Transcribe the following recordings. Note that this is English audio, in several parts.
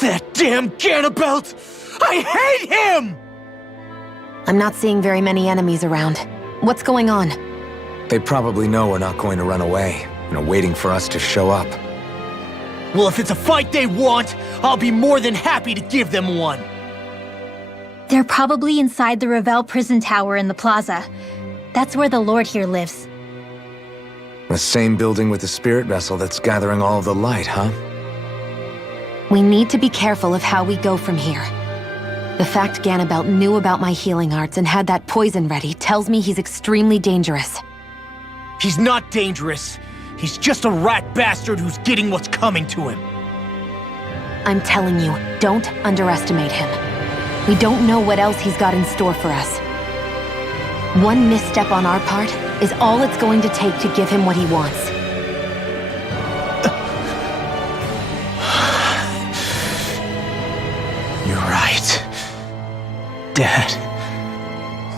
That damn Ganabelt! I hate him! I'm not seeing very many enemies around. What's going on? They probably know we're not going to run away, and are waiting for us to show up. Well, if it's a fight they want, I'll be more than happy to give them one. They're probably inside the Revel prison tower in the plaza. That's where the Lord here lives. The same building with the spirit vessel that's gathering all of the light, huh? We need to be careful of how we go from here. The fact Ganabelt knew about my healing arts and had that poison ready tells me he's extremely dangerous. He's not dangerous. He's just a rat bastard who's getting what's coming to him. I'm telling you, don't underestimate him. We don't know what else he's got in store for us. One misstep on our part is all it's going to take to give him what he wants. You're right. Dad,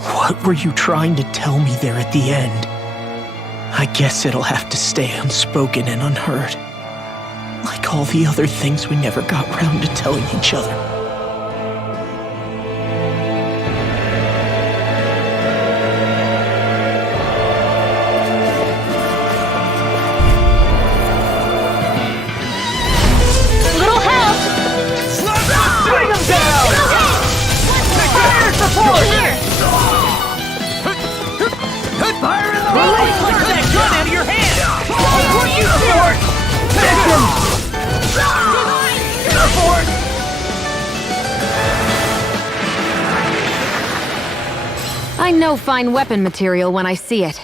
what were you trying to tell me there at the end? I guess it'll have to stay unspoken and unheard. Like all the other things we never got round to telling each other. Little help! Bring him down! Fire support! Here! Fire in the hole! Push that gun out of your hand! I'll put you for it! Take him! Go for it! I know fine weapon material when I see it.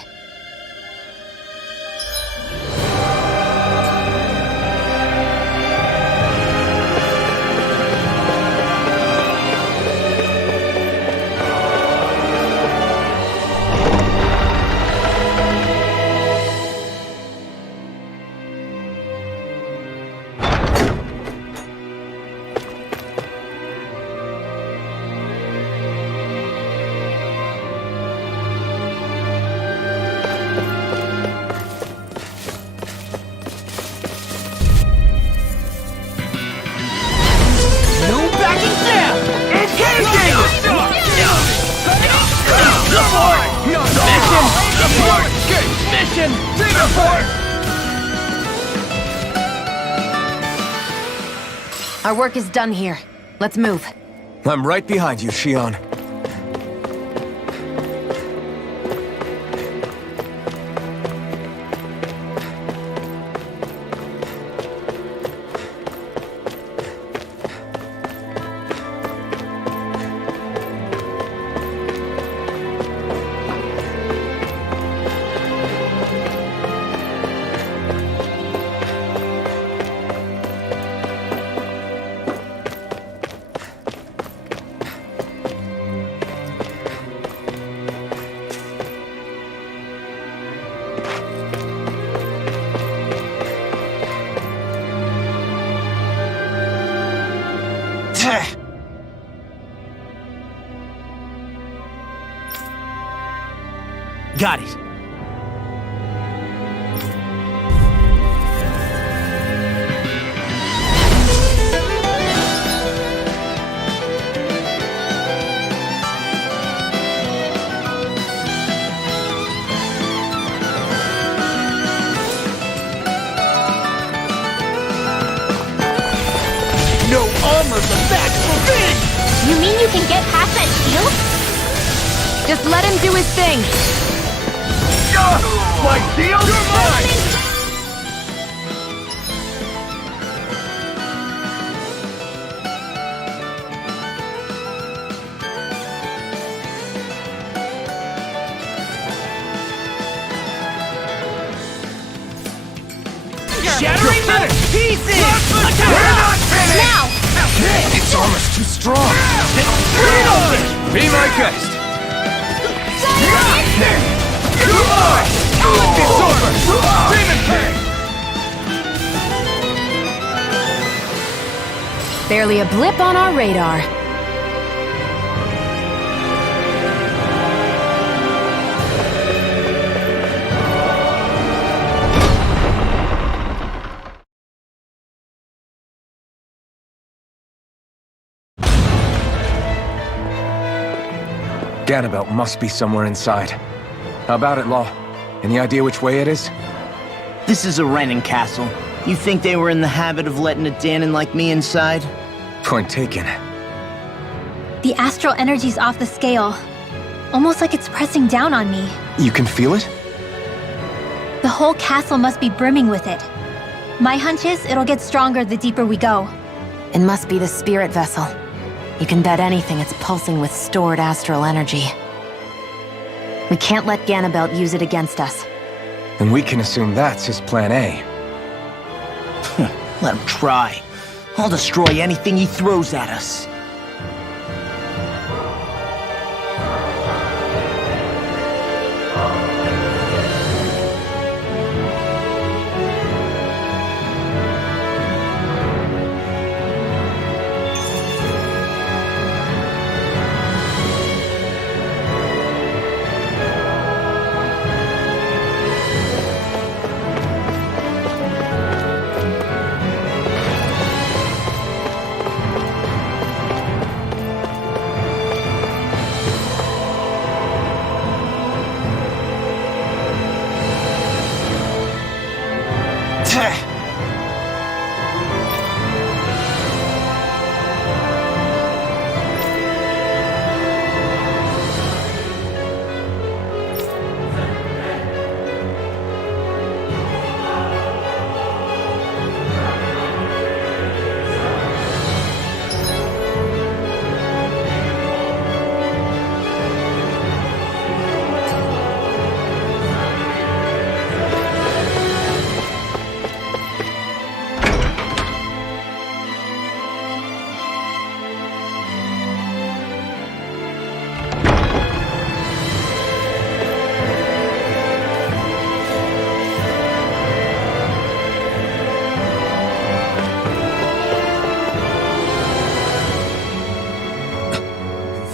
Teleport! Our work is done here. Let's move. I'm right behind you, Shion. Got it. No armor's a match for me! You mean you can get past that shield? Just let him do his thing. My shield? You're mine! Shattering them to pieces! Now! Its armor's too strong! Be my guest! It's over! Demon King! Barely a blip on our radar. Ganabelt must be somewhere inside. How about it, Law? Any idea which way it is? This is a Renin castle. You think they were in the habit of letting a Danon like me inside? Point taken. The astral energy's off the scale. Almost like it's pressing down on me. You can feel it? The whole castle must be brimming with it. My hunch is it'll get stronger the deeper we go. It must be the spirit vessel. You can bet anything it's pulsing with stored astral energy. We can't let Ganabelt use it against us. And we can assume that's his plan A. Let him try. I'll destroy anything he throws at us.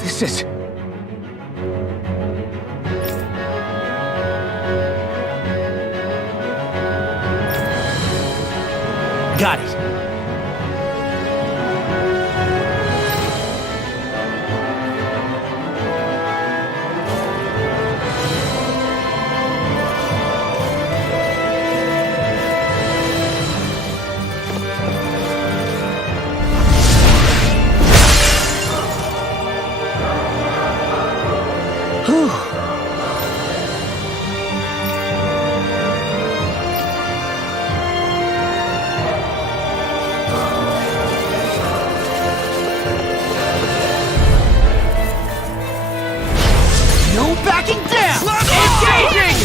This is... Got it. No backing down! Engaging!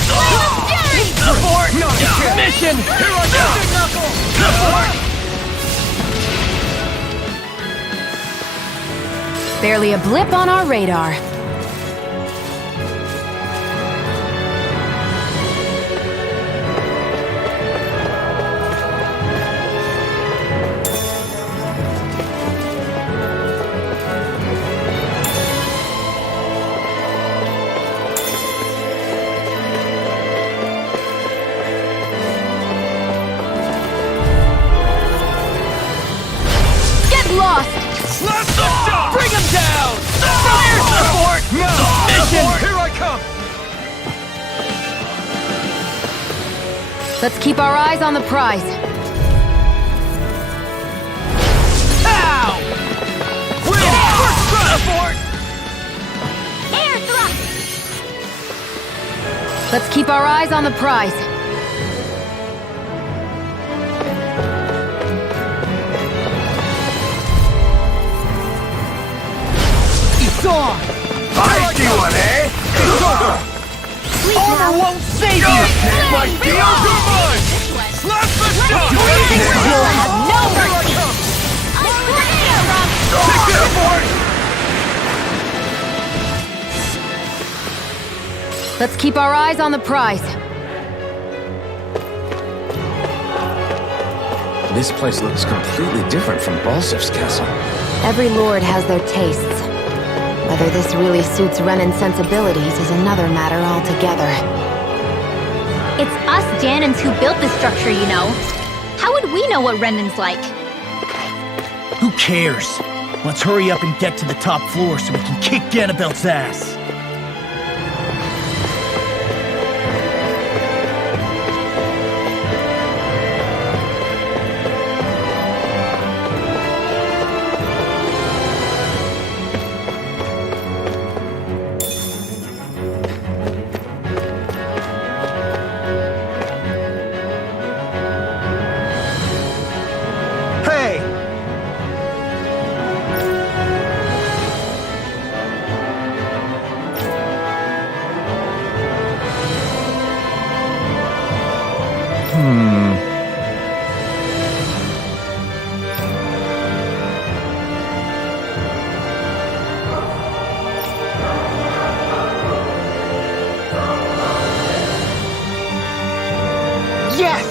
Abort! Mission! Here I go! Abort! Barely a blip on our radar. Get lost! Bring him down! Fire support! Mission! Here I come! Let's keep our eyes on the prize. Ow! Wind! First thrust! Abort! Air thrust! Let's keep our eyes on the prize. It's on! I see one, eh? It's over! Armor won't save you! My deal, you're mine! Slap the shot! You'll have no mercy! Take it aboard! Let's keep our eyes on the prize. This place looks completely different from Balsif's castle. Every lord has their tastes. Whether this really suits Renan's sensibilities is another matter altogether. It's us Danans who built this structure, you know. How would we know what Renan's like? Who cares? Let's hurry up and get to the top floor so we can kick Ganabelt's ass. Hey! Yes!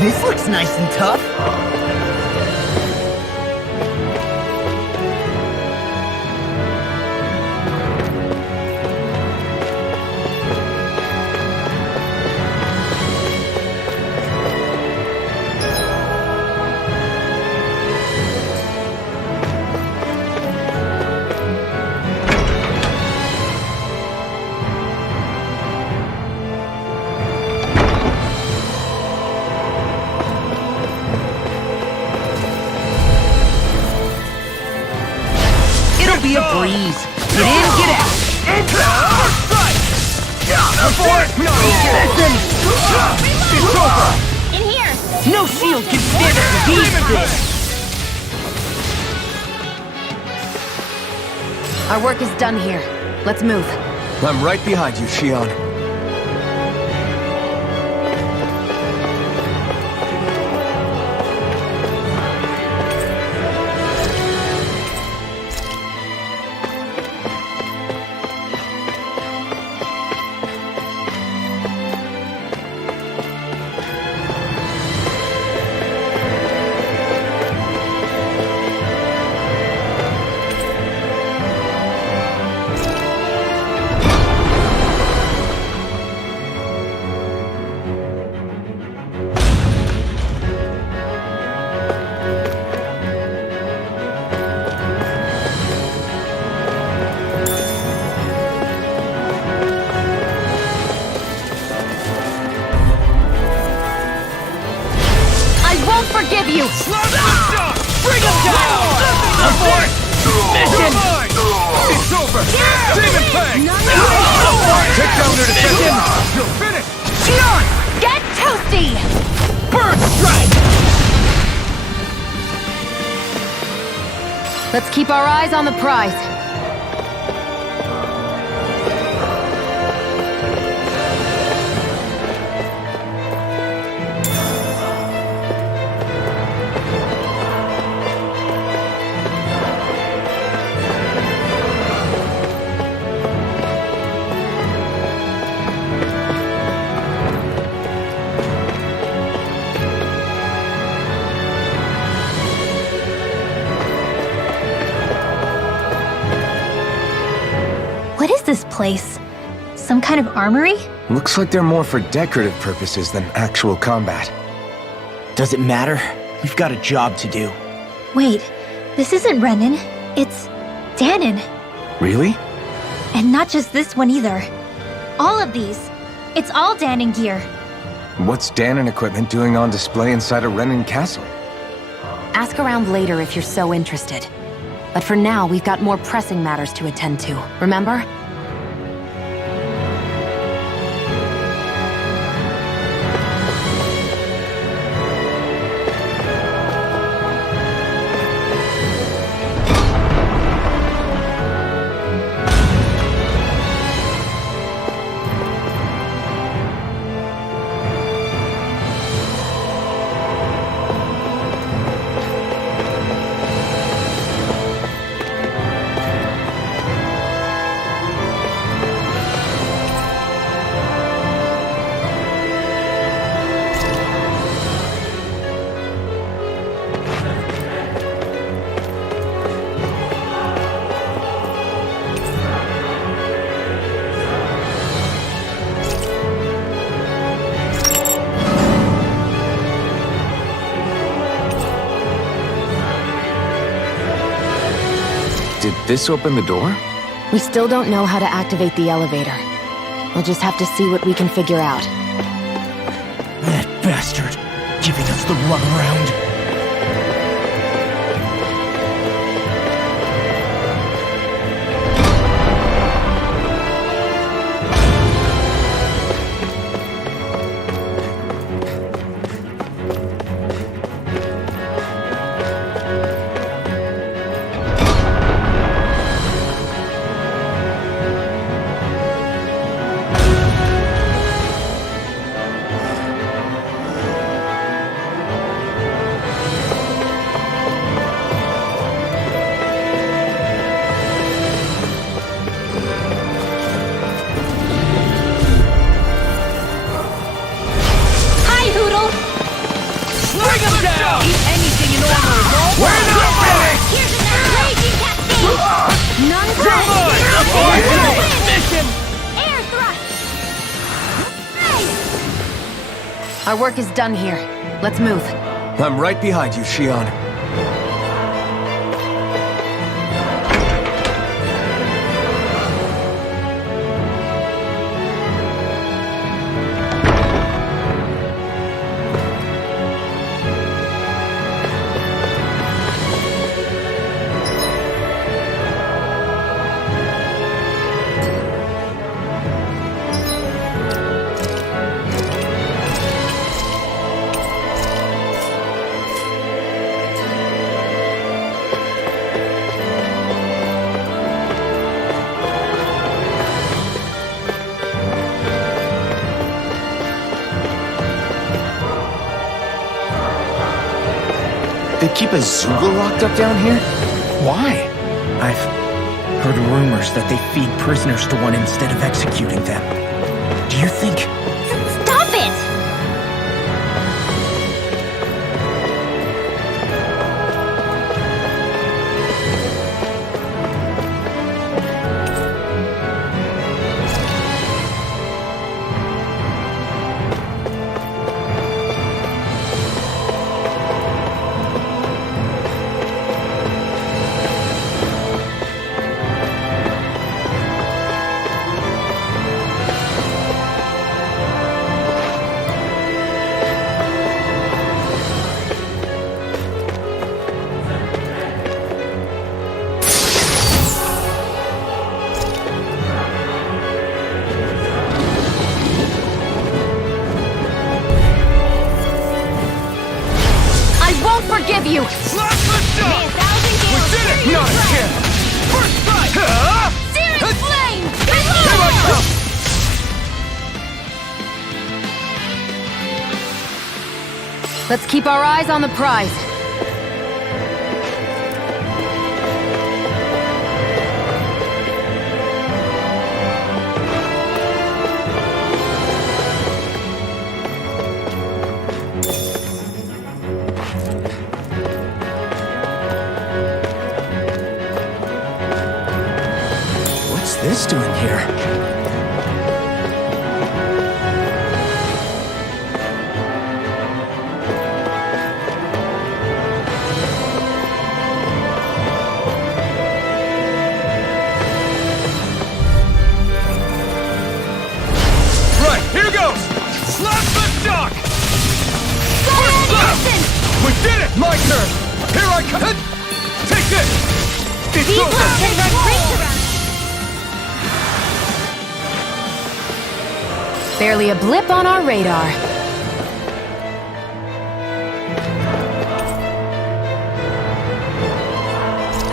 This looks nice and tough. Be a breeze. Get in, get out. First strike. Abort. Listen. It's over. In here! No shield can stand up to these things. Our work is done here. Let's move. I'm right behind you, Shion. you! Bring him down! Abort! Mission! It's over! Demon Fang! Take down their defense! You're finished! Xion! Get toasty! Bird strike! Let's keep our eyes on the prize. What is this place? Some kind of armory? Looks like they're more for decorative purposes than actual combat. Does it matter? We've got a job to do. Wait, this isn't Renan. It's Danon. Really? And not just this one either. All of these. It's all Danon gear. What's Danon equipment doing on display inside a Renan castle? Ask around later if you're so interested. But for now, we've got more pressing matters to attend to, remember? Did this open the door? We still don't know how to activate the elevator. We'll just have to see what we can figure out. That bastard, giving us the runaround. Hi, Hoodle! Bring him down! Anything in order is all. We're not finished! Here's another raging cascade! None Come on! Mission! Air thrust! Nice! Our work is done here. Let's move. I'm right behind you, Xion. They keep a Zoogle locked up down here? Why? I've heard rumors that they feed prisoners to one instead of executing them. Do you think... Stop it! you! Slap the shot! We did it! Not again! First strike! Searing flame! Here I come! Let's keep our eyes on the prize. What's this doing here? Right, here goes! Slap the shock! First slap! We did it! My turn! Here I come! Take this! It's over! Barely a blip on our radar.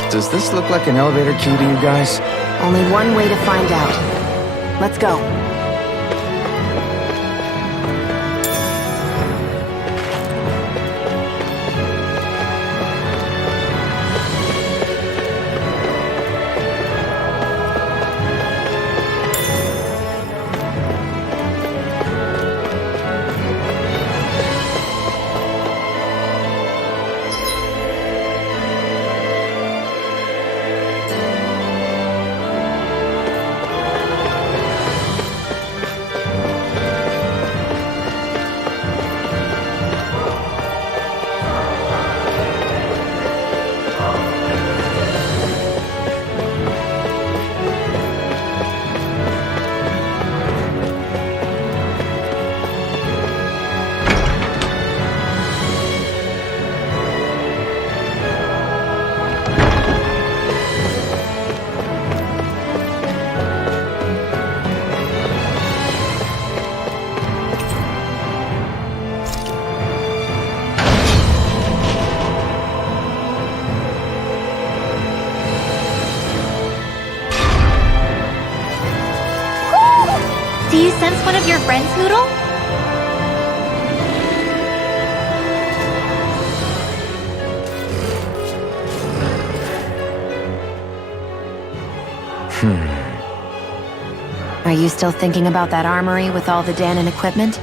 Does this look like an elevator key to you guys? Only one way to find out. Let's go. Do you sense one of your friends, Hoodle? Are you still thinking about that armory with all the Danon equipment?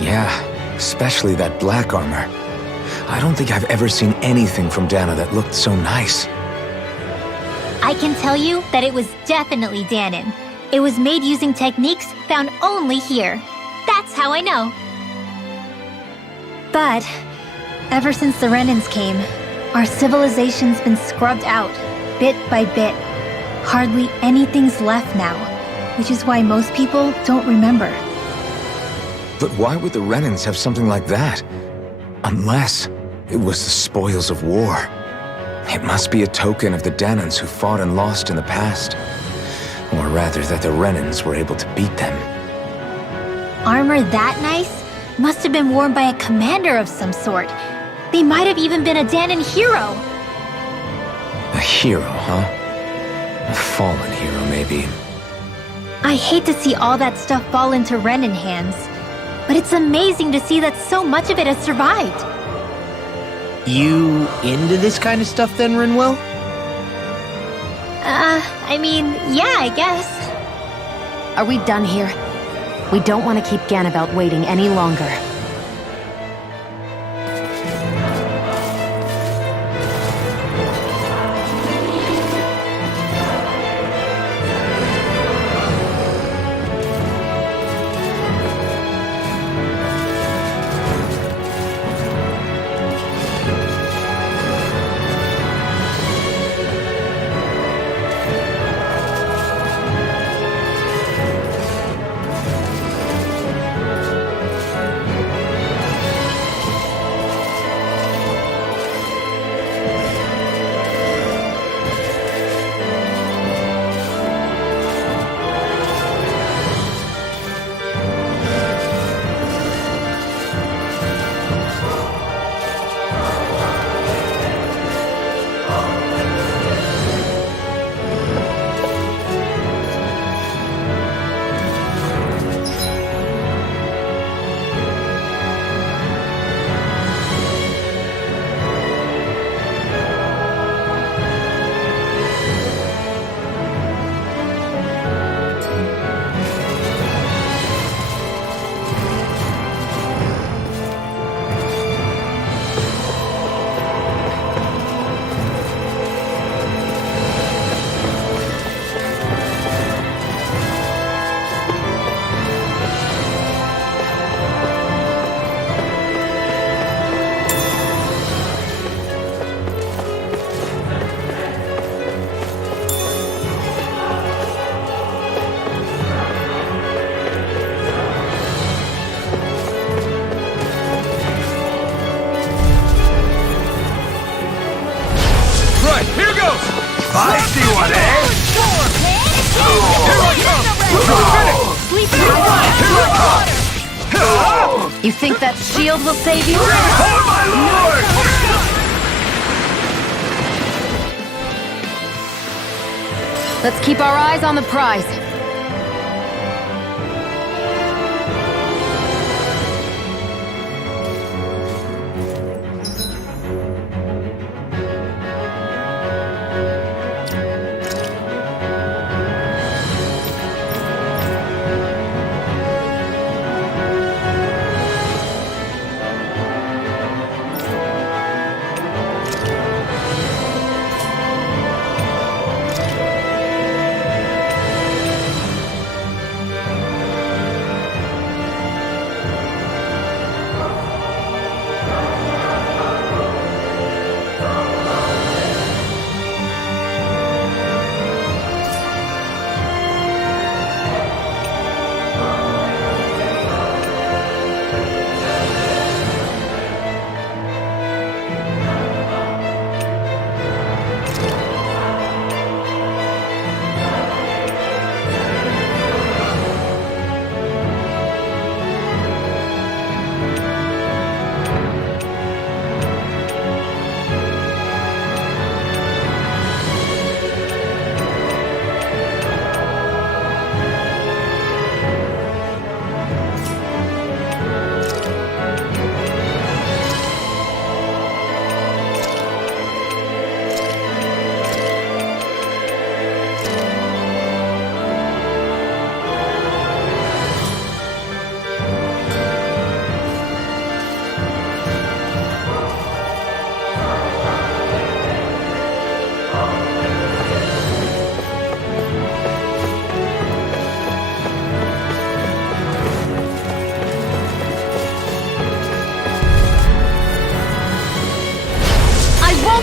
Yeah, especially that black armor. I don't think I've ever seen anything from Dana that looked so nice. I can tell you that it was definitely Danon. It was made using techniques found only here. That's how I know. But, ever since the Renans came, our civilization's been scrubbed out, bit by bit. Hardly anything's left now, which is why most people don't remember. But why would the Renans have something like that? Unless it was the spoils of war. It must be a token of the Danans who fought and lost in the past. Or rather, that the Renans were able to beat them. Armor that nice must have been worn by a commander of some sort. They might have even been a Danon hero. A hero, huh? A fallen hero, maybe. I hate to see all that stuff fall into Renan hands, but it's amazing to see that so much of it has survived. You into this kind of stuff then, Rinwell? I mean, yeah, I guess. Are we done here? We don't want to keep Ganabelt waiting any longer. You think that shield will save you? Oh my lord! Let's keep our eyes on the prize.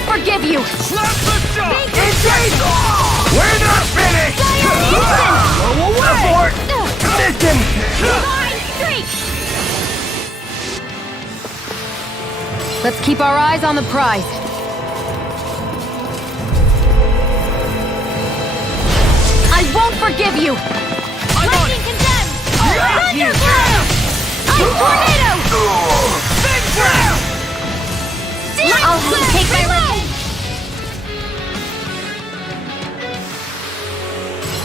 Forgive you! Slap the shot! Engage! We're not finished! Go away! Listen! Let's keep our eyes on the prize. I won't forgive you! Lightning condemned! Thunderblow! Ice tornado! Big Brown! I'll help you take my revenge!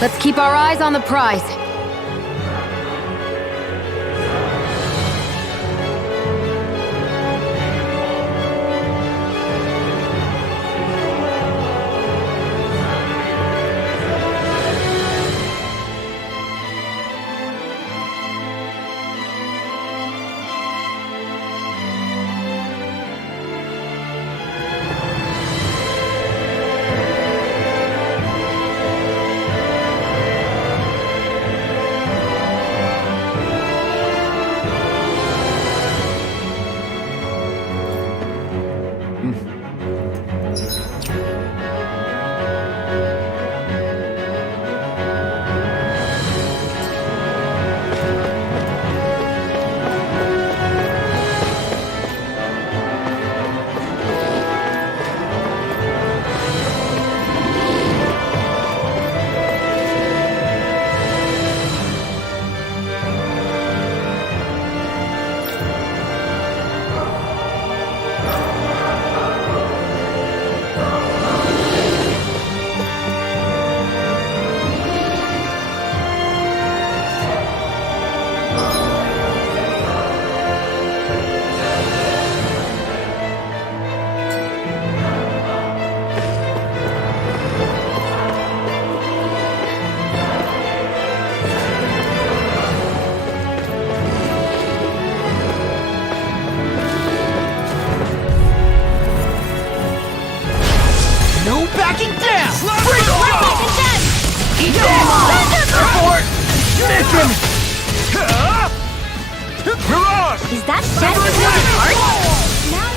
Let's keep our eyes on the prize. No backing down! Bring Lightning condemned! Report! Miss him! Mirage! Is that Shadow heart? Now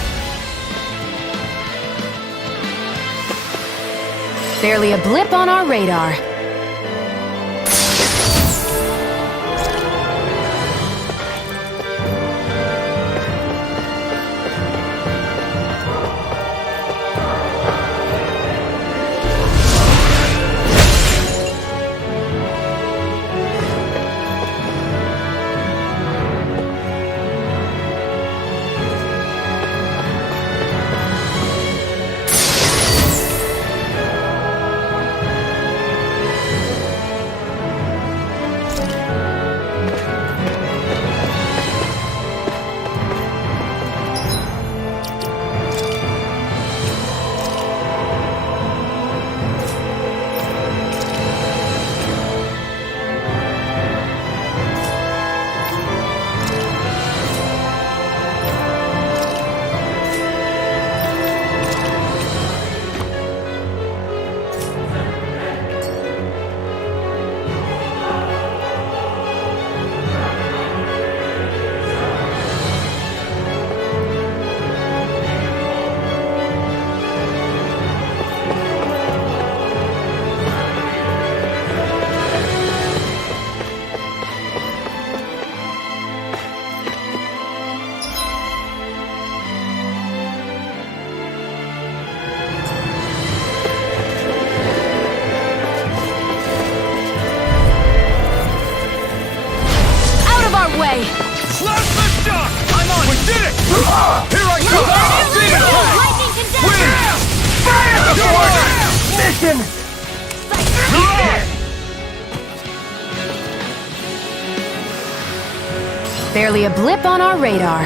Barely a blip on our radar. Barely a blip on our radar.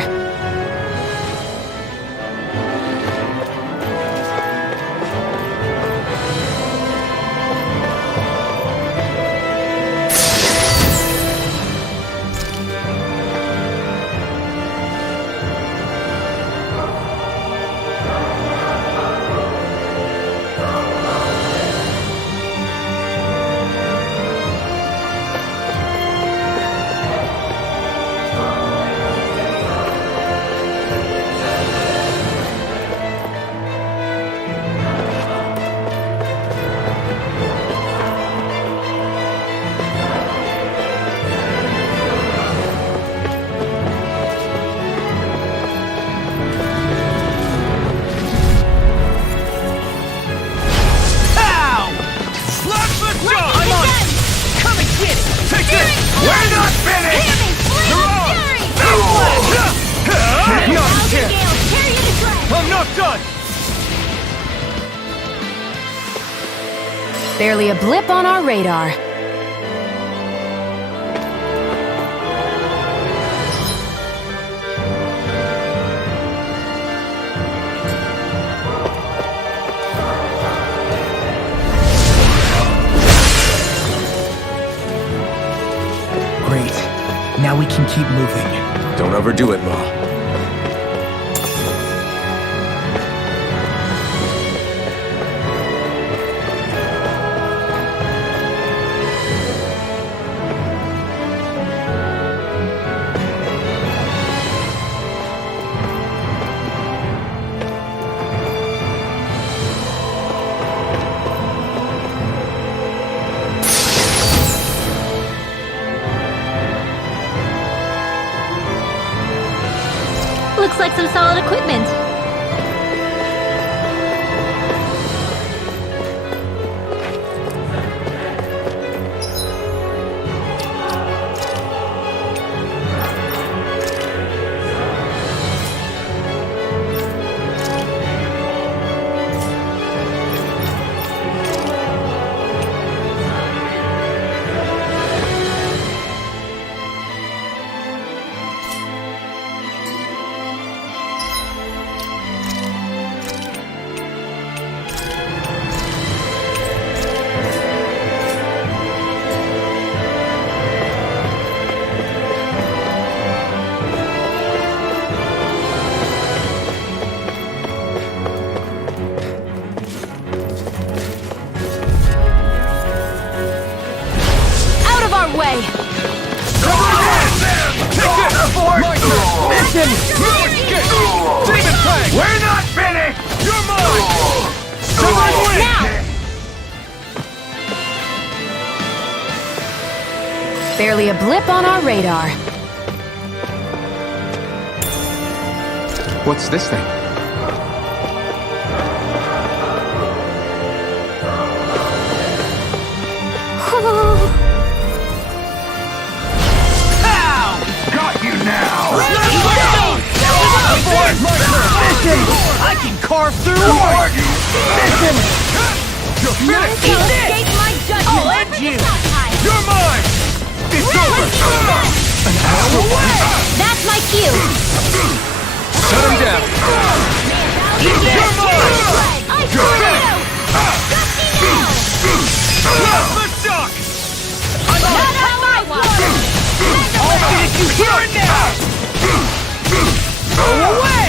Barely a blip on our radar. Great. Now we can keep moving. Don't overdo it, Maw. Looks like some solid equipment. Way. We're not finished! You're mine! Someone win! Now! Barely a blip on our radar. What's this thing? I can carve through it! Listen! You're finished! Escape my judgment! I'll end you! You're mine! It's over! That's my cue! Shut him down! You're mine! I You're will! Plasma shock! Not how I want! I'll finish you here and now! Go away!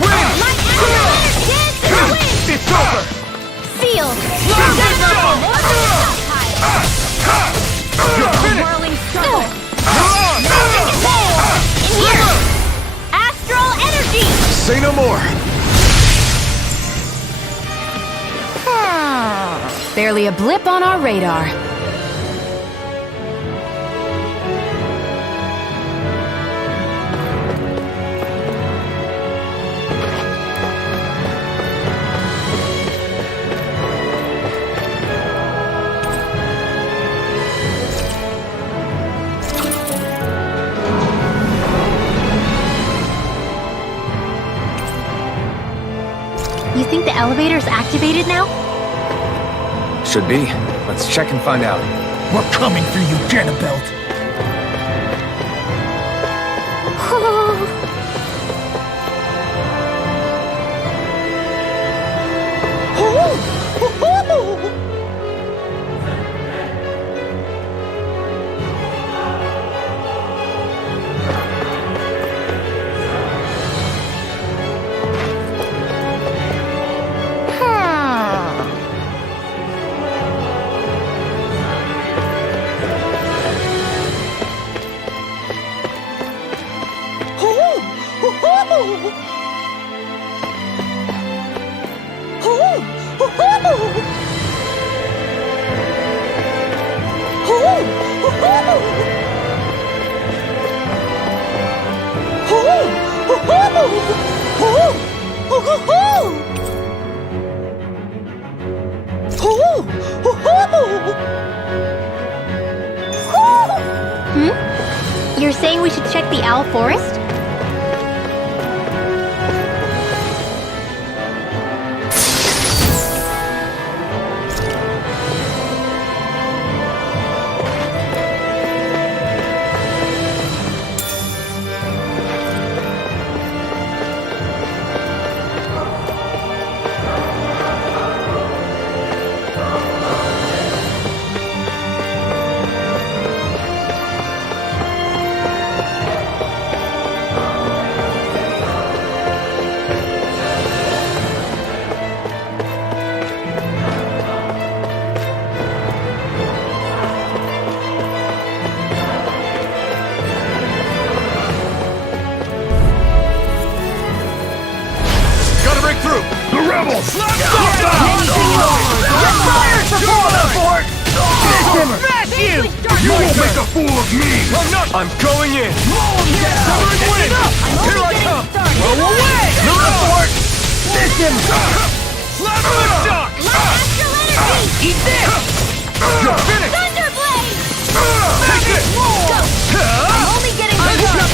My animal wins! It's over! Sealed! You're finished! Whirling circle! You're on! In here! Astral energy! Say no more! Barely a blip on our radar. You think the elevator's activated now? Should be. Let's check and find out. We're coming for you, Jenabelt. You're saying we should check the Owl Forest? Gotta break through! The rebels! Smash you! You won't make a fool of me! I'm going in! Severing wind! Here I come! Roll away! Fort! Listen! Plasma shock! Astral energy! Eat this! You're finished! Thunderblade! Take this! I'm only getting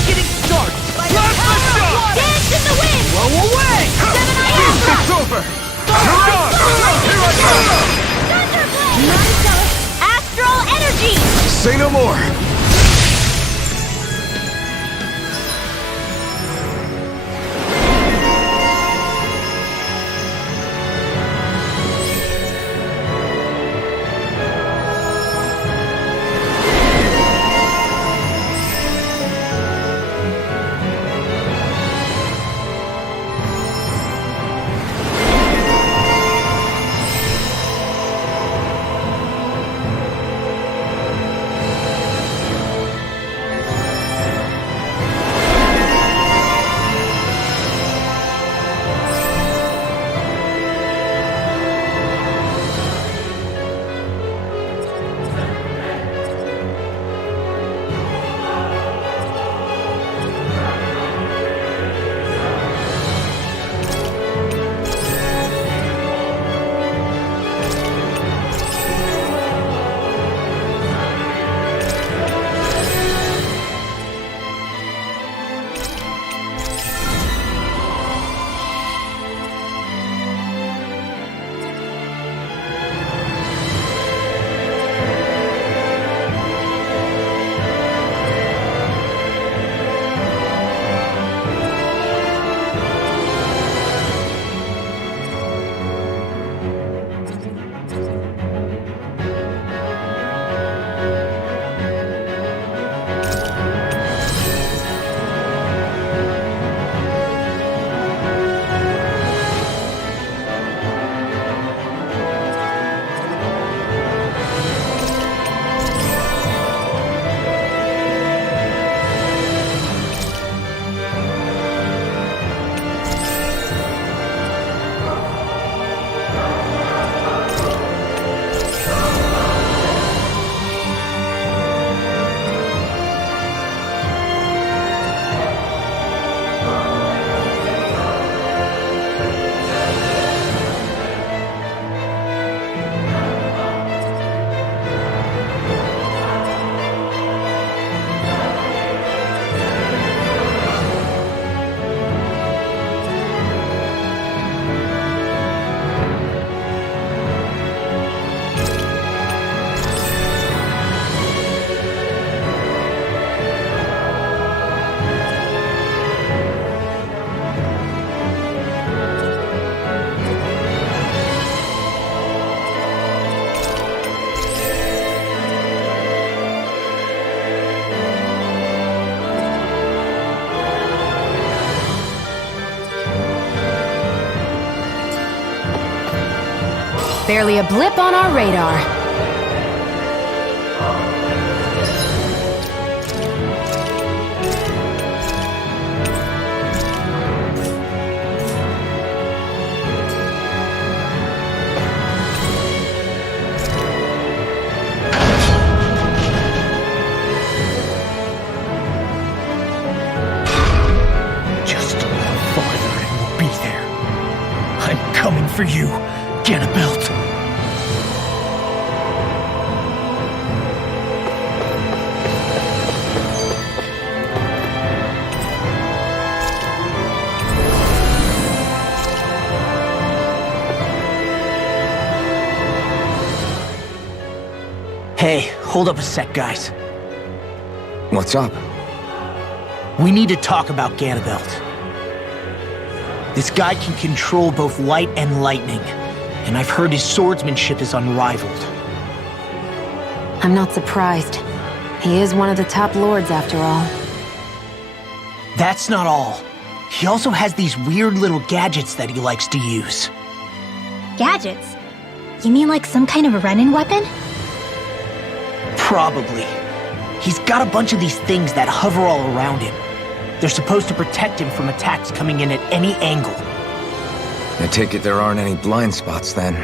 getting started! Plasma shock! Dance in the wind! Blow away! It's over! You're done! Here I come! Thunderblade! Astral energy! Say no more! Barely a blip on our radar. for you, Ganabelt. Hey, hold up a sec, guys. What's up? We need to talk about Ganabelt. This guy can control both light and lightning, and I've heard his swordsmanship is unrivaled. I'm not surprised. He is one of the top lords after all. That's not all. He also has these weird little gadgets that he likes to use. Gadgets? You mean like some kind of a Renin weapon? Probably. He's got a bunch of these things that hover all around him. They're supposed to protect him from attacks coming in at any angle. I take it there aren't any blind spots then.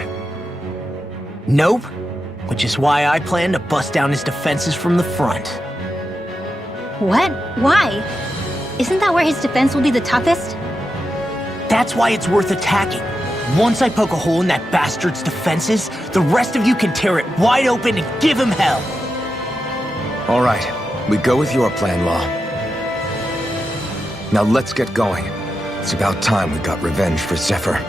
Nope. Which is why I plan to bust down his defenses from the front. What? Why? Isn't that where his defense will be the toughest? That's why it's worth attacking. Once I poke a hole in that bastard's defenses, the rest of you can tear it wide open and give him hell. All right, we go with your plan, Law. Now let's get going. It's about time we got revenge for Zephyr.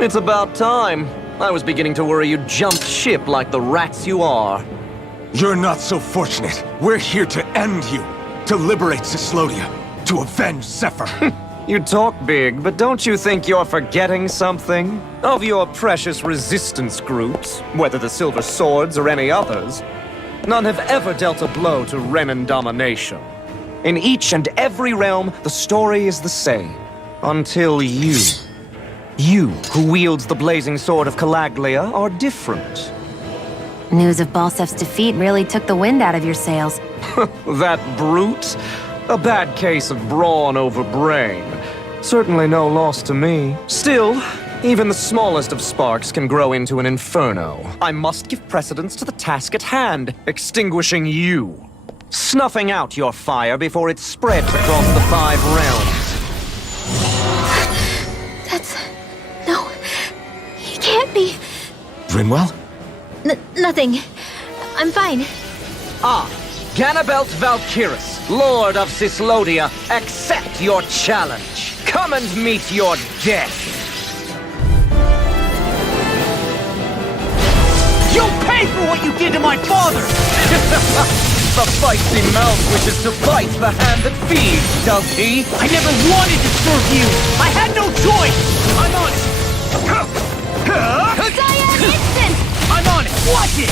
It's about time. I was beginning to worry you jumped ship like the rats you are. You're not so fortunate. We're here to end you. To liberate Cyslodia. To avenge Zephyr. You talk big, but don't you think you're forgetting something? Of your precious resistance groups, whether the Silver Swords or any others, none have ever dealt a blow to Renin domination. In each and every realm, the story is the same. Until you. You, who wields the blazing sword of Calaglia, are different. News of Balsef's defeat really took the wind out of your sails. That brute? A bad case of brawn over brain. Certainly no loss to me. Still, even the smallest of sparks can grow into an inferno. I must give precedence to the task at hand, extinguishing you. Snuffing out your fire before it spreads across the 5 realms. No. He can't be. Rinwell? Nothing. I'm fine. Ah, Ganabelt Valkyris, Lord of Cyslodia, accept your challenge. Come and meet your death. You'll pay for what you did to my father! The feisty mouth wishes to bite the hand that feeds, does he? I never wanted to serve you! I had no choice! I'm on it! Cyan Instant! I'm on it! Watch it!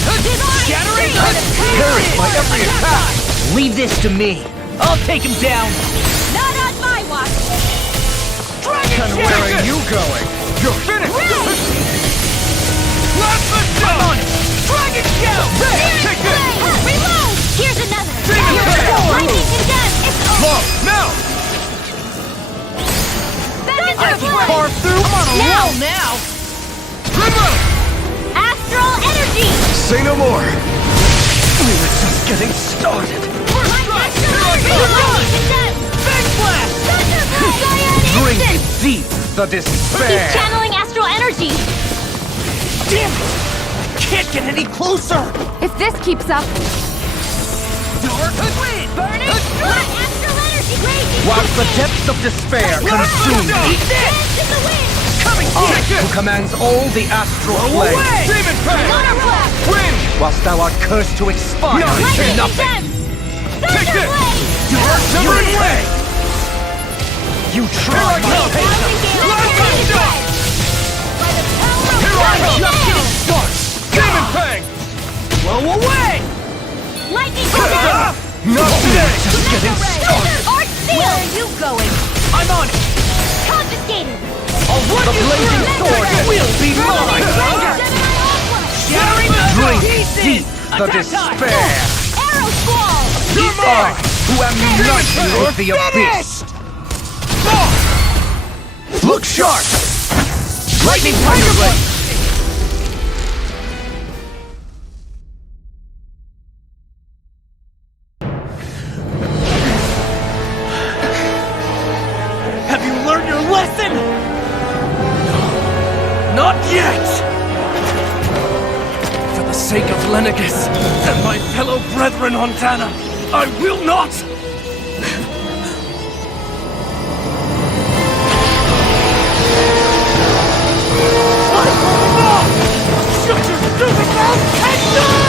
Shattering! Parried by every attack! Leave this to me. I'll take him down. Not on my watch! Dragon And where are you going? You're finished! Plasma I'm on it! Dragon Shell! Take this! Reload! Here's another! Demon Tail! Lightning condemned! It's Law, now! I can carve through. I'm on a Now! roll now. Rinwell! Astral Energy! Say no more! We were just getting started. Lightning condemned! Big blast! Cyan Drink Instant! deep the He's despair. channeling astral energy! Damn it! Can't get any closer. If this keeps up, Dark wind. Burning strike! Astral energy! Raging! Whilst the depths of despair consume me, Eat this. Dance in the wind! Coming. I, who commands all the astral Away. planes, Demon Tail! Lunar blast! Wind! whilst thou art cursed to expire into Lightning nothing. condemned! Take Thunder this! blade! You tried my patience. Thousand gale! Just getting started! Demon Fang! Blow away! Lightning Tornado! Not today! Just getting started! Art Seal! Where are you going? I'm on it! Confiscated! I'll run the blazing sword will be mine! Sharing Drink deep the despair! Arrow Squall! You're mine! Who am nothing with the abyss! Look sharp! Lightning Tiger Blade! Have you learned your lesson? No, not yet! For the sake of Lenegis and my fellow brethren on Dana, I will not! Shut your stupid mouth and die!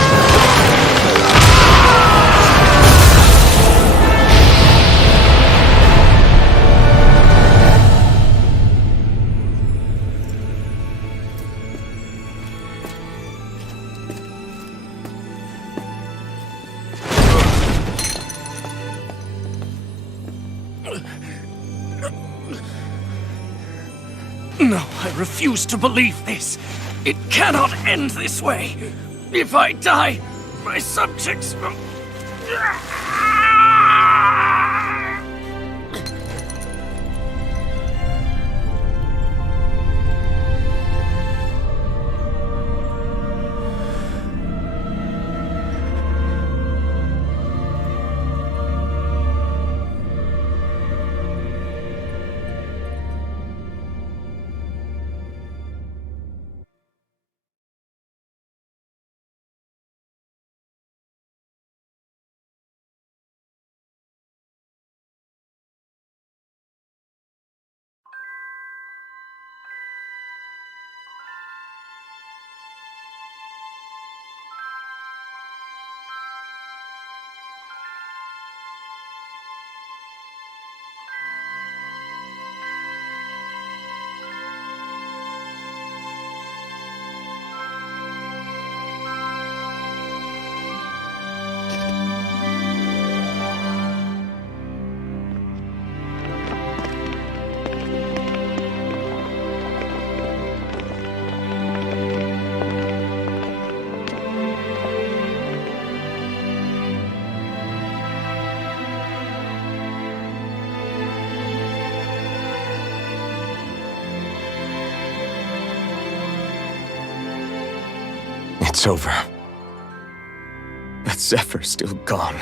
No, I refuse to believe this. It cannot end this way. If I die, my subjects will... It's over. But Zephyr's still gone.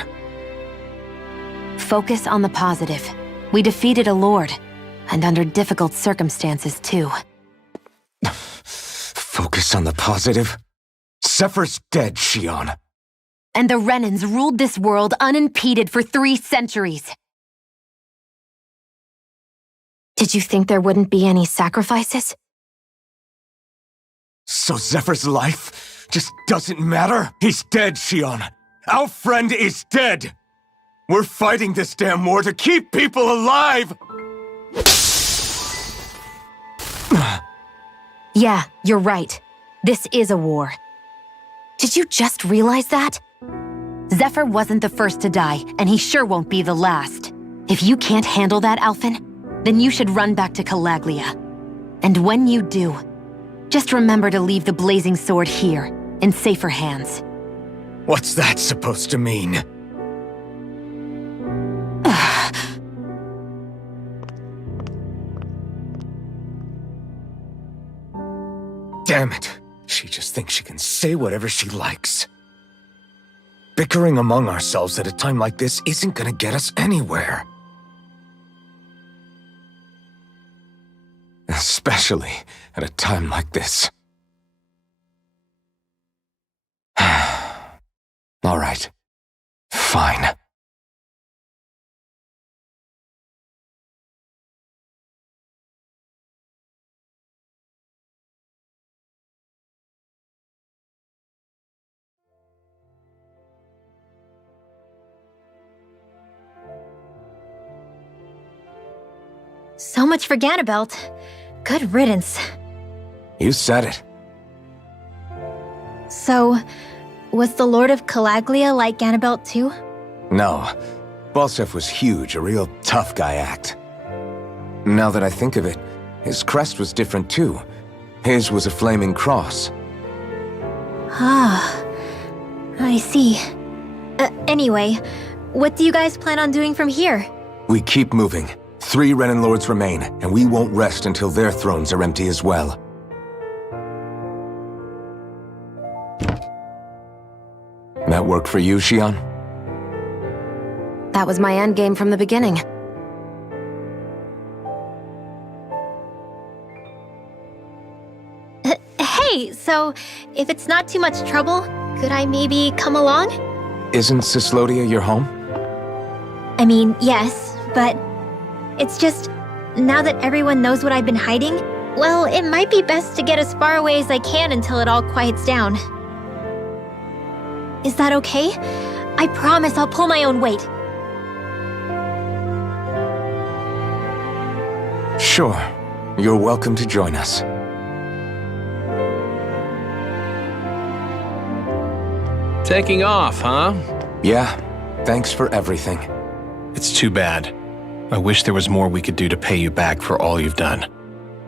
Focus on the positive. We defeated a lord, and under difficult circumstances, too. Focus on the positive? Zephyr's dead, Shion. And the Renans ruled this world unimpeded for 3 centuries. Did you think there wouldn't be any sacrifices? So Zephyr's life just doesn't matter? He's dead, Shion. Our friend is dead. We're fighting this damn war to keep people alive! Yeah, you're right. This is a war. Did you just realize that? Zephyr wasn't the first to die, and he sure won't be the last. If you can't handle that, Alphen, then you should run back to Calaglia. And when you do, just remember to leave the blazing sword here, in safer hands. What's that supposed to mean? Damn it. She just thinks she can say whatever she likes. Bickering among ourselves at a time like this isn't gonna get us anywhere. Especially at a time like this. All right. Fine. So much for Ganabelt. Good riddance. You said it. So, was the Lord of Calaglia like Ganabelt too? No. Balsef was huge, a real tough guy act. Now that I think of it, his crest was different too. His was a flaming cross. Ah, I see. Anyway, what do you guys plan on doing from here? We keep moving. 3 Renan Lords remain, and we won't rest until their thrones are empty as well. That work for you, Xion? That was my endgame from the beginning. Hey, so if it's not too much trouble, could I maybe come along? Isn't Cyslodia your home? I mean, yes, but it's just, now that everyone knows what I've been hiding, well, it might be best to get as far away as I can until it all quiets down. Is that okay? I promise I'll pull my own weight. Sure. You're welcome to join us. Taking off, huh? Yeah, thanks for everything. It's too bad. I wish there was more we could do to pay you back for all you've done.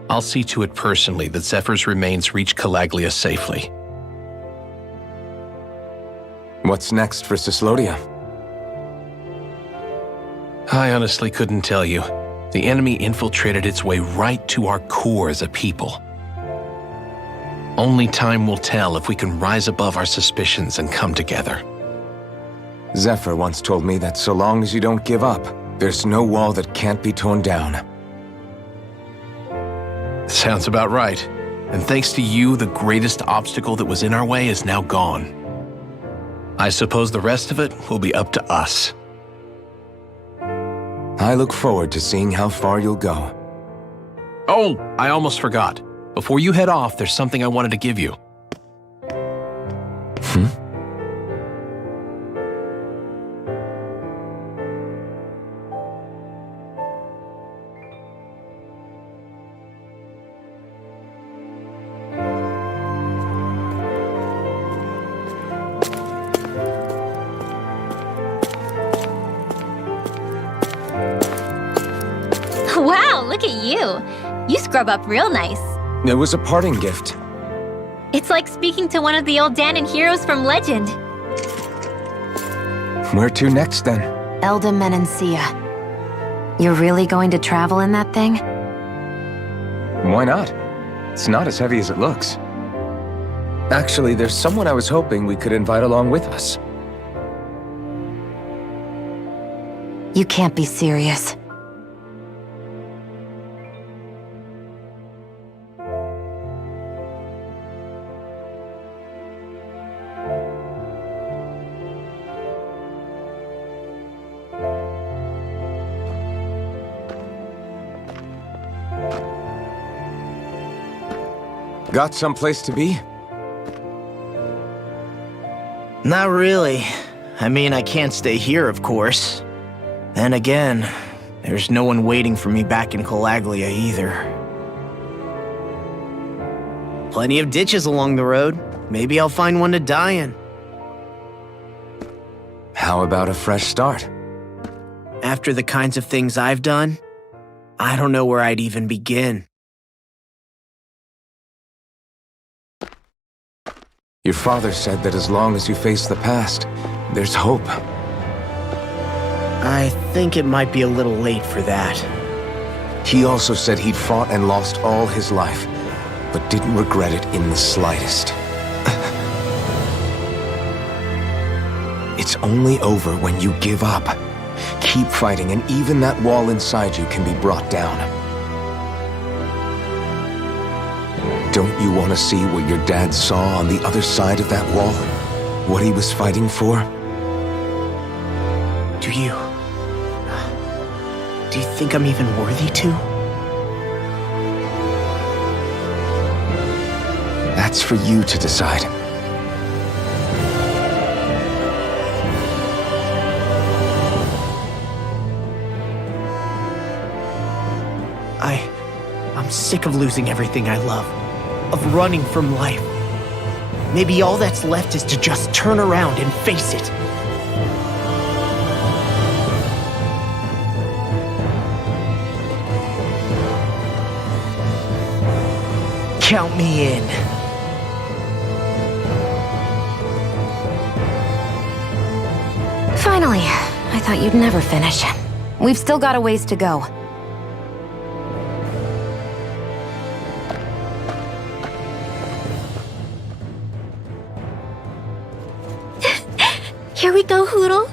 I'll see to it personally that Zephyr's remains reach Calaglia safely. What's next for Cyslodia? I honestly couldn't tell you. The enemy infiltrated its way right to our core as a people. Only time will tell if we can rise above our suspicions and come together. Zephyr once told me that so long as you don't give up, there's no wall that can't be torn down. Sounds about right. And thanks to you, the greatest obstacle that was in our way is now gone. I suppose the rest of it will be up to us. I look forward to seeing how far you'll go. Oh, I almost forgot. Before you head off, there's something I wanted to give you. Wow, look at you! You scrub up real nice. It was a parting gift. It's like speaking to one of the old Danon heroes from legend. Where to next, then? Elda Menancia. You're really going to travel in that thing? Why not? It's not as heavy as it looks. Actually, there's someone I was hoping we could invite along with us. You can't be serious. Got someplace to be? Not really. I mean, I can't stay here, of course. Then again, there's no one waiting for me back in Calaglia either. Plenty of ditches along the road. Maybe I'll find one to die in. How about a fresh start? After the kinds of things I've done, I don't know where I'd even begin. Your father said that as long as you face the past, there's hope. I think it might be a little late for that. He also said he'd fought and lost all his life, but didn't regret it in the slightest. It's only over when you give up. Keep fighting, and even that wall inside you can be brought down. Don't you want to see what your dad saw on the other side of that wall? What he was fighting for? Do you think I'm even worthy to? That's for you to decide. I'm sick of losing everything I love. Of running from life. maybe all that's left is to just turn around and face it. Count me in. Finally, I thought you'd never finish. We've still got a ways to go. Here we go, Hootle.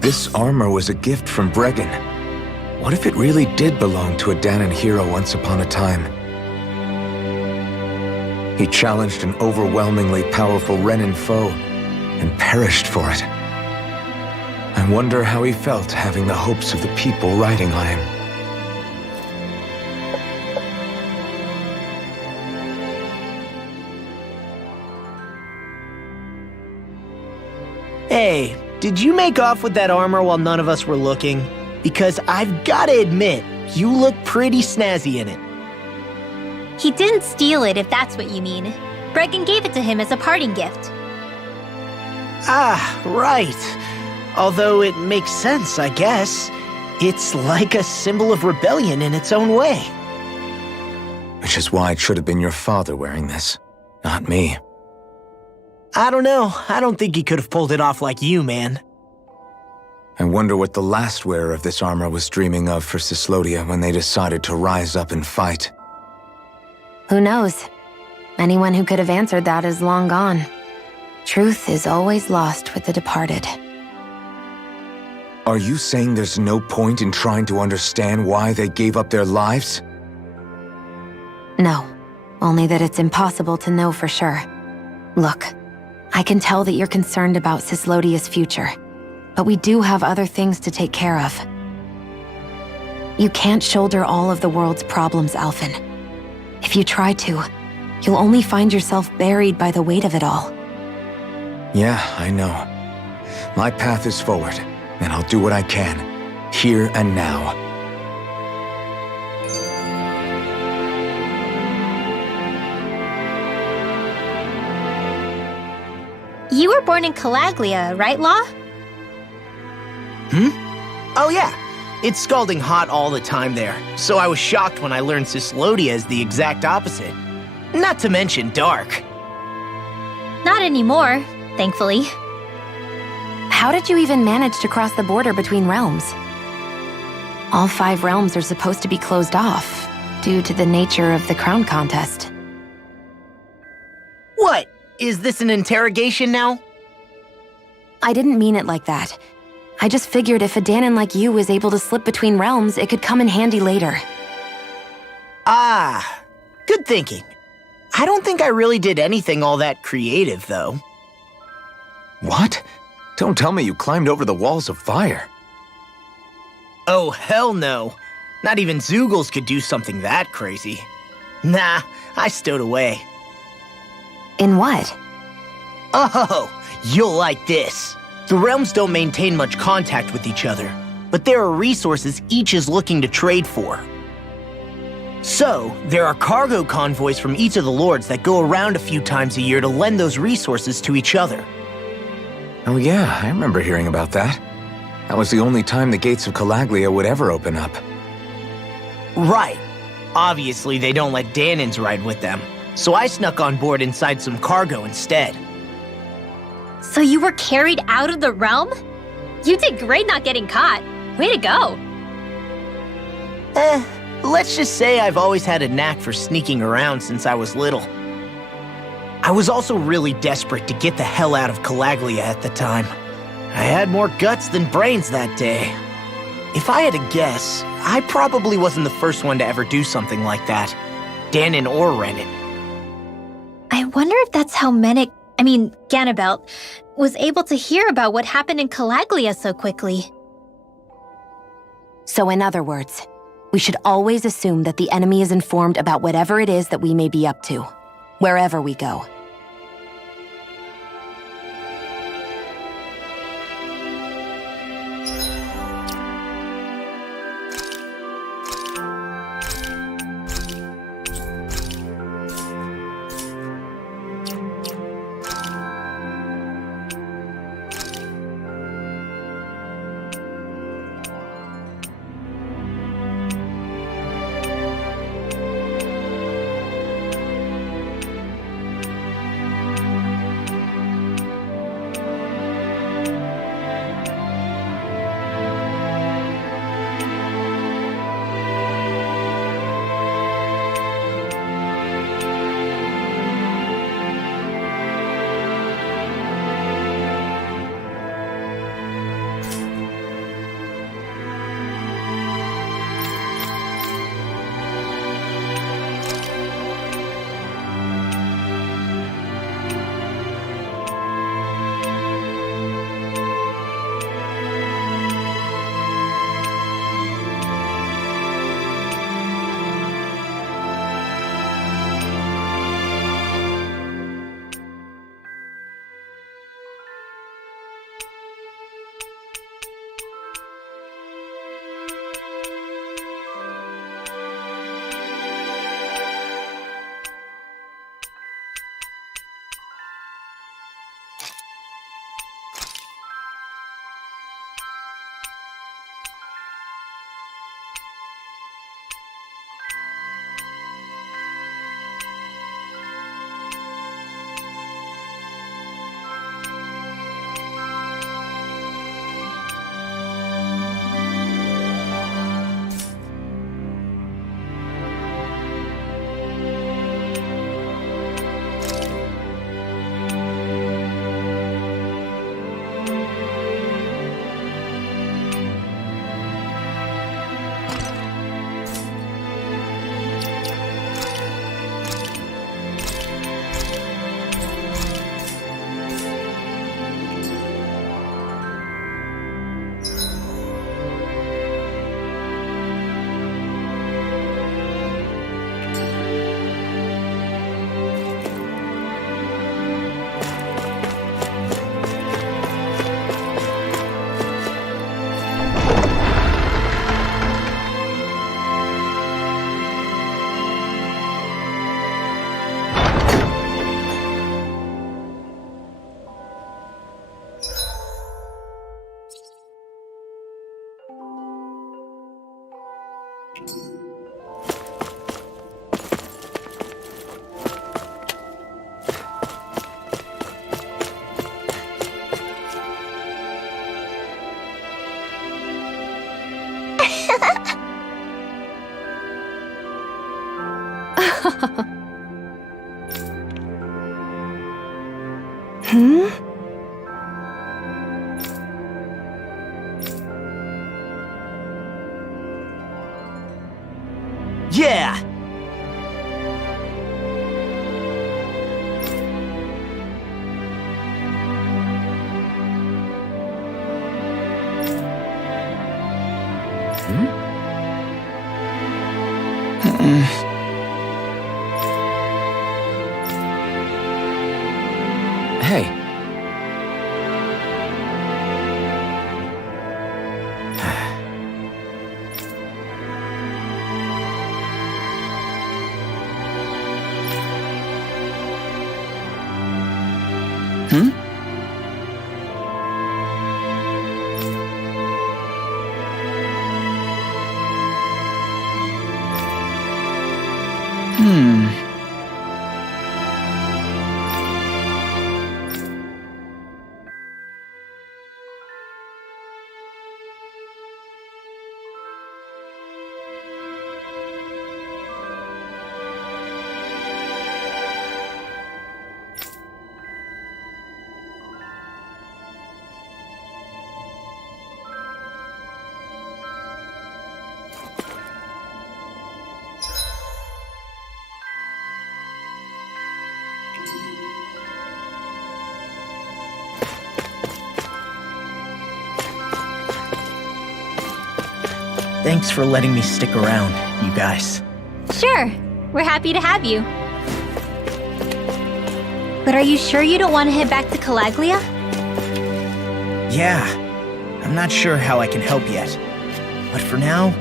This armor was a gift from Bregan. What if it really did belong to a Dahnan hero once upon a time? He challenged an overwhelmingly powerful Renan foe and perished for it. I wonder how he felt having the hopes of the people riding on him. Hey, did you make off with that armor while none of us were looking? Because I've gotta admit, you look pretty snazzy in it. He didn't steal it, if that's what you mean. Bregan gave it to him as a parting gift. Ah, right. Although it makes sense, I guess. It's like a symbol of rebellion in its own way. Which is why it should have been your father wearing this, not me. I don't know. I don't think he could have pulled it off like you, man. I wonder what the last wearer of this armor was dreaming of for Cyslodia when they decided to rise up and fight. Who knows? Anyone who could have answered that is long gone. Truth is always lost with the departed. Are you saying there's no point in trying to understand why they gave up their lives? No, only that it's impossible to know for sure. Look, I can tell that you're concerned about Cyslodia's future, but we do have other things to take care of. You can't shoulder all of the world's problems, Alphen. If you try to, you'll only find yourself buried by the weight of it all. Yeah, I know. My path is forward, and I'll do what I can, here and now. You were born in Calaglia, right, Law? Oh yeah, it's scalding hot all the time there, so I was shocked when I learned Cyslodia is the exact opposite. Not to mention dark. Not anymore, thankfully. How did you even manage to cross the border between realms? All 5 realms are supposed to be closed off, due to the nature of the crown contest. What? Is this an interrogation now? I didn't mean it like that. I just figured if a Dahnan like you was able to slip between realms, it could come in handy later. Ah, good thinking. I don't think I really did anything all that creative, though. What? Don't tell me you climbed over the walls of fire. Oh, hell no. Not even Zeugles could do something that crazy. Nah, I stowed away. In what? Oh, you'll like this. The realms don't maintain much contact with each other, but there are resources each is looking to trade for. So, there are cargo convoys from each of the lords that go around a few times a year to lend those resources to each other. Oh yeah, I remember hearing about that. That was the only time the gates of Calaglia would ever open up. Right. Obviously, they don't let Dahnans ride with them, so I snuck on board inside some cargo instead. So you were carried out of the realm? You did great not getting caught. Way to go. Let's just say I've always had a knack for sneaking around since I was little. I was also really desperate to get the hell out of Calaglia at the time. I had more guts than brains that day. If I had to guess, I probably wasn't the first one to ever do something like that. Danon or Renan. I wonder if that's how Ganabelt, was able to hear about what happened in Calaglia so quickly. So in other words, we should always assume that the enemy is informed about whatever it is that we may be up to, wherever we go. Hmm? Yeah! Hey. Hmm? Thanks for letting me stick around, you guys. Sure, we're happy to have you. But are you sure you don't want to head back to Calaglia? Yeah, I'm not sure how I can help yet. But for now,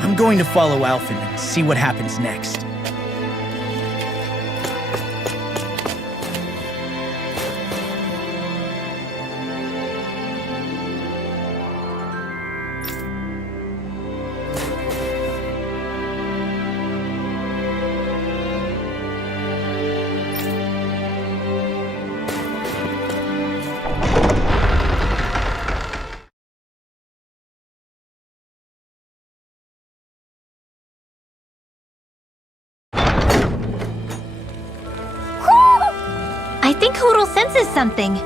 I'm going to follow Alphen and see what happens next. I think Hootle senses something.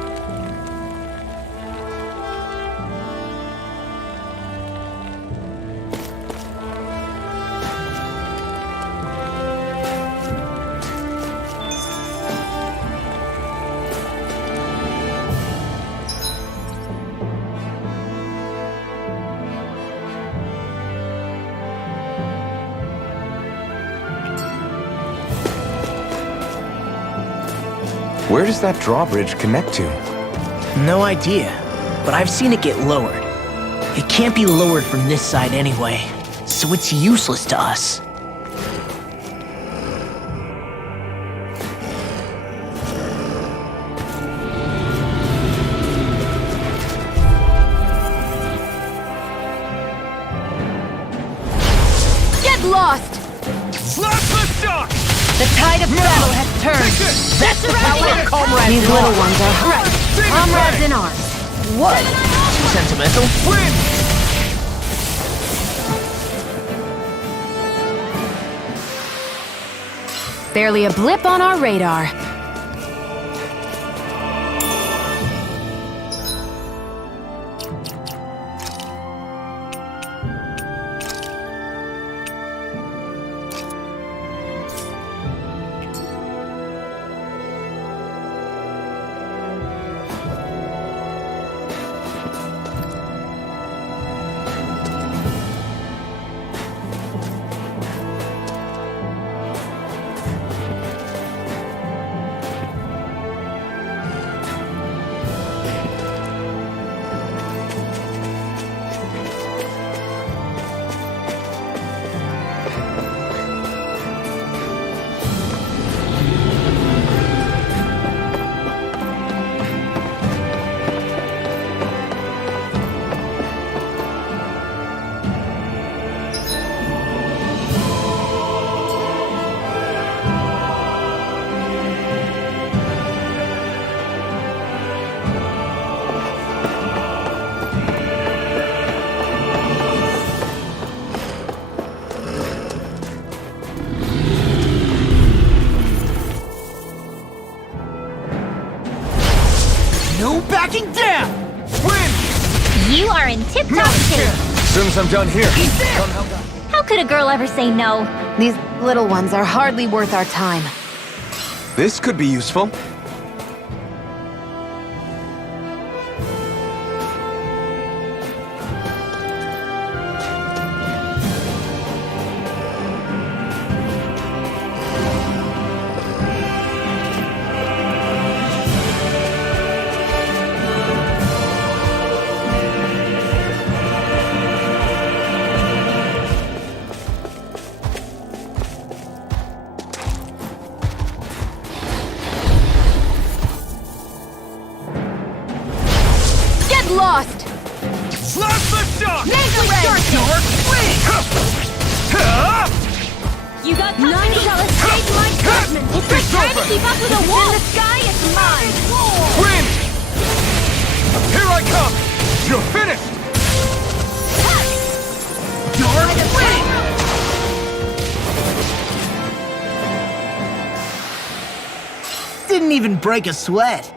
Where does that drawbridge connect to? No idea, but I've seen it get lowered. It can't be lowered from this side anyway, so it's useless to us. Get lost! Blast the shock! The tide of battle has turned. That's the power of comrades. These little ones are right. Comrades in arms. What? Too sentimental? Win! Barely a blip on our radar. No backing down! Win! You are in tip-top shape. As soon as I'm done here. How could a girl ever say no? These little ones are hardly worth our time. This could be useful. Get lost! Blast the shock! Mega Red! You got None company! shall escape my judgment! It's like trying to keep up with a wall! The sky is mine! Win! Here I come! You're finished! Didn't even break a sweat.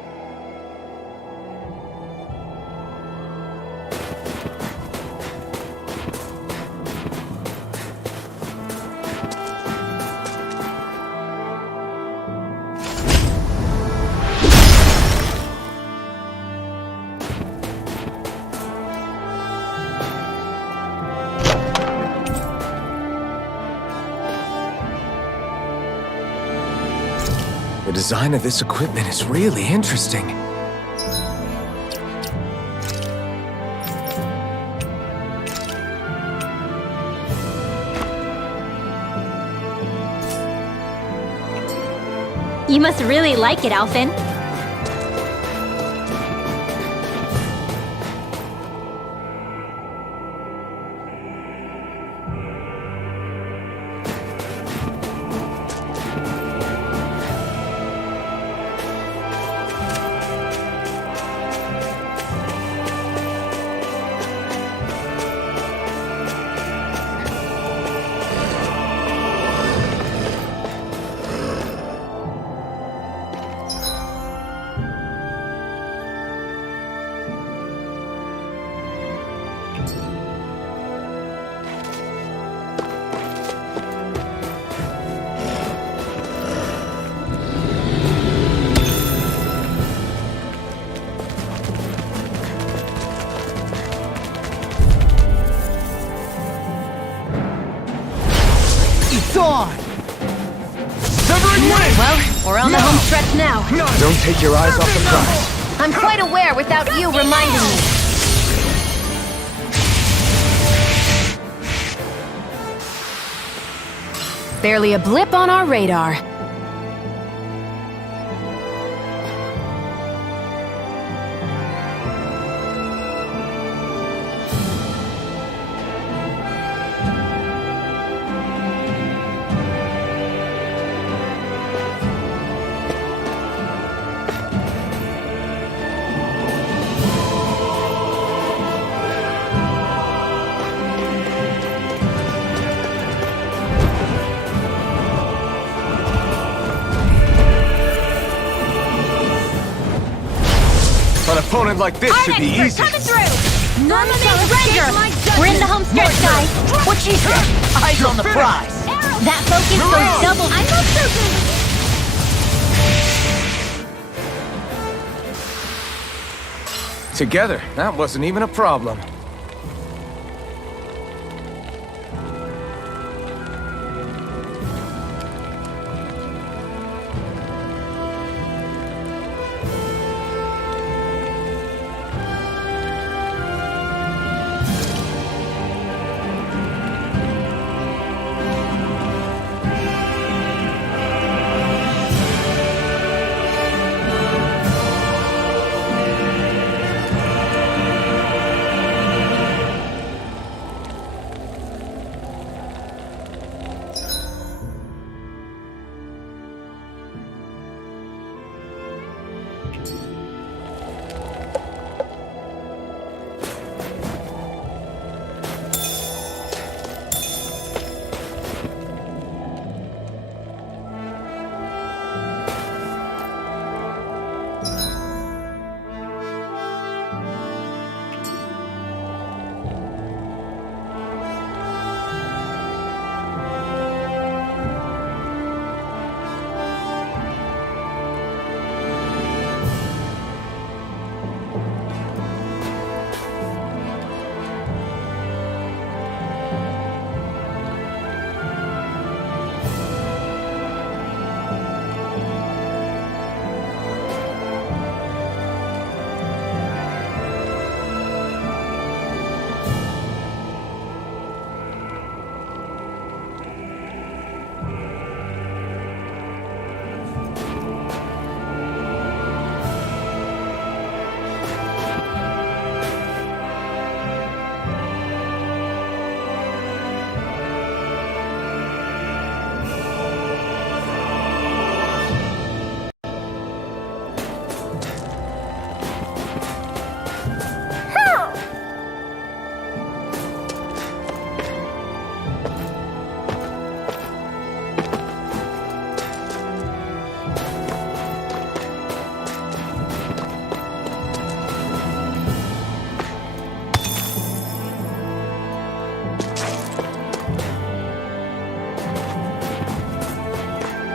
design of this equipment is really interesting. You must really like it, Alphen. Well, we're on the home stretch now. Don't take your eyes off the prize. I'm quite aware without you reminding me. Barely a blip on our radar. An opponent like this should be easy. Coming through! Norma Ranger, we're in the home stretch, guys. What she said? Eyes on the prize. That focus goes double. I'm not so good. Together, that wasn't even a problem.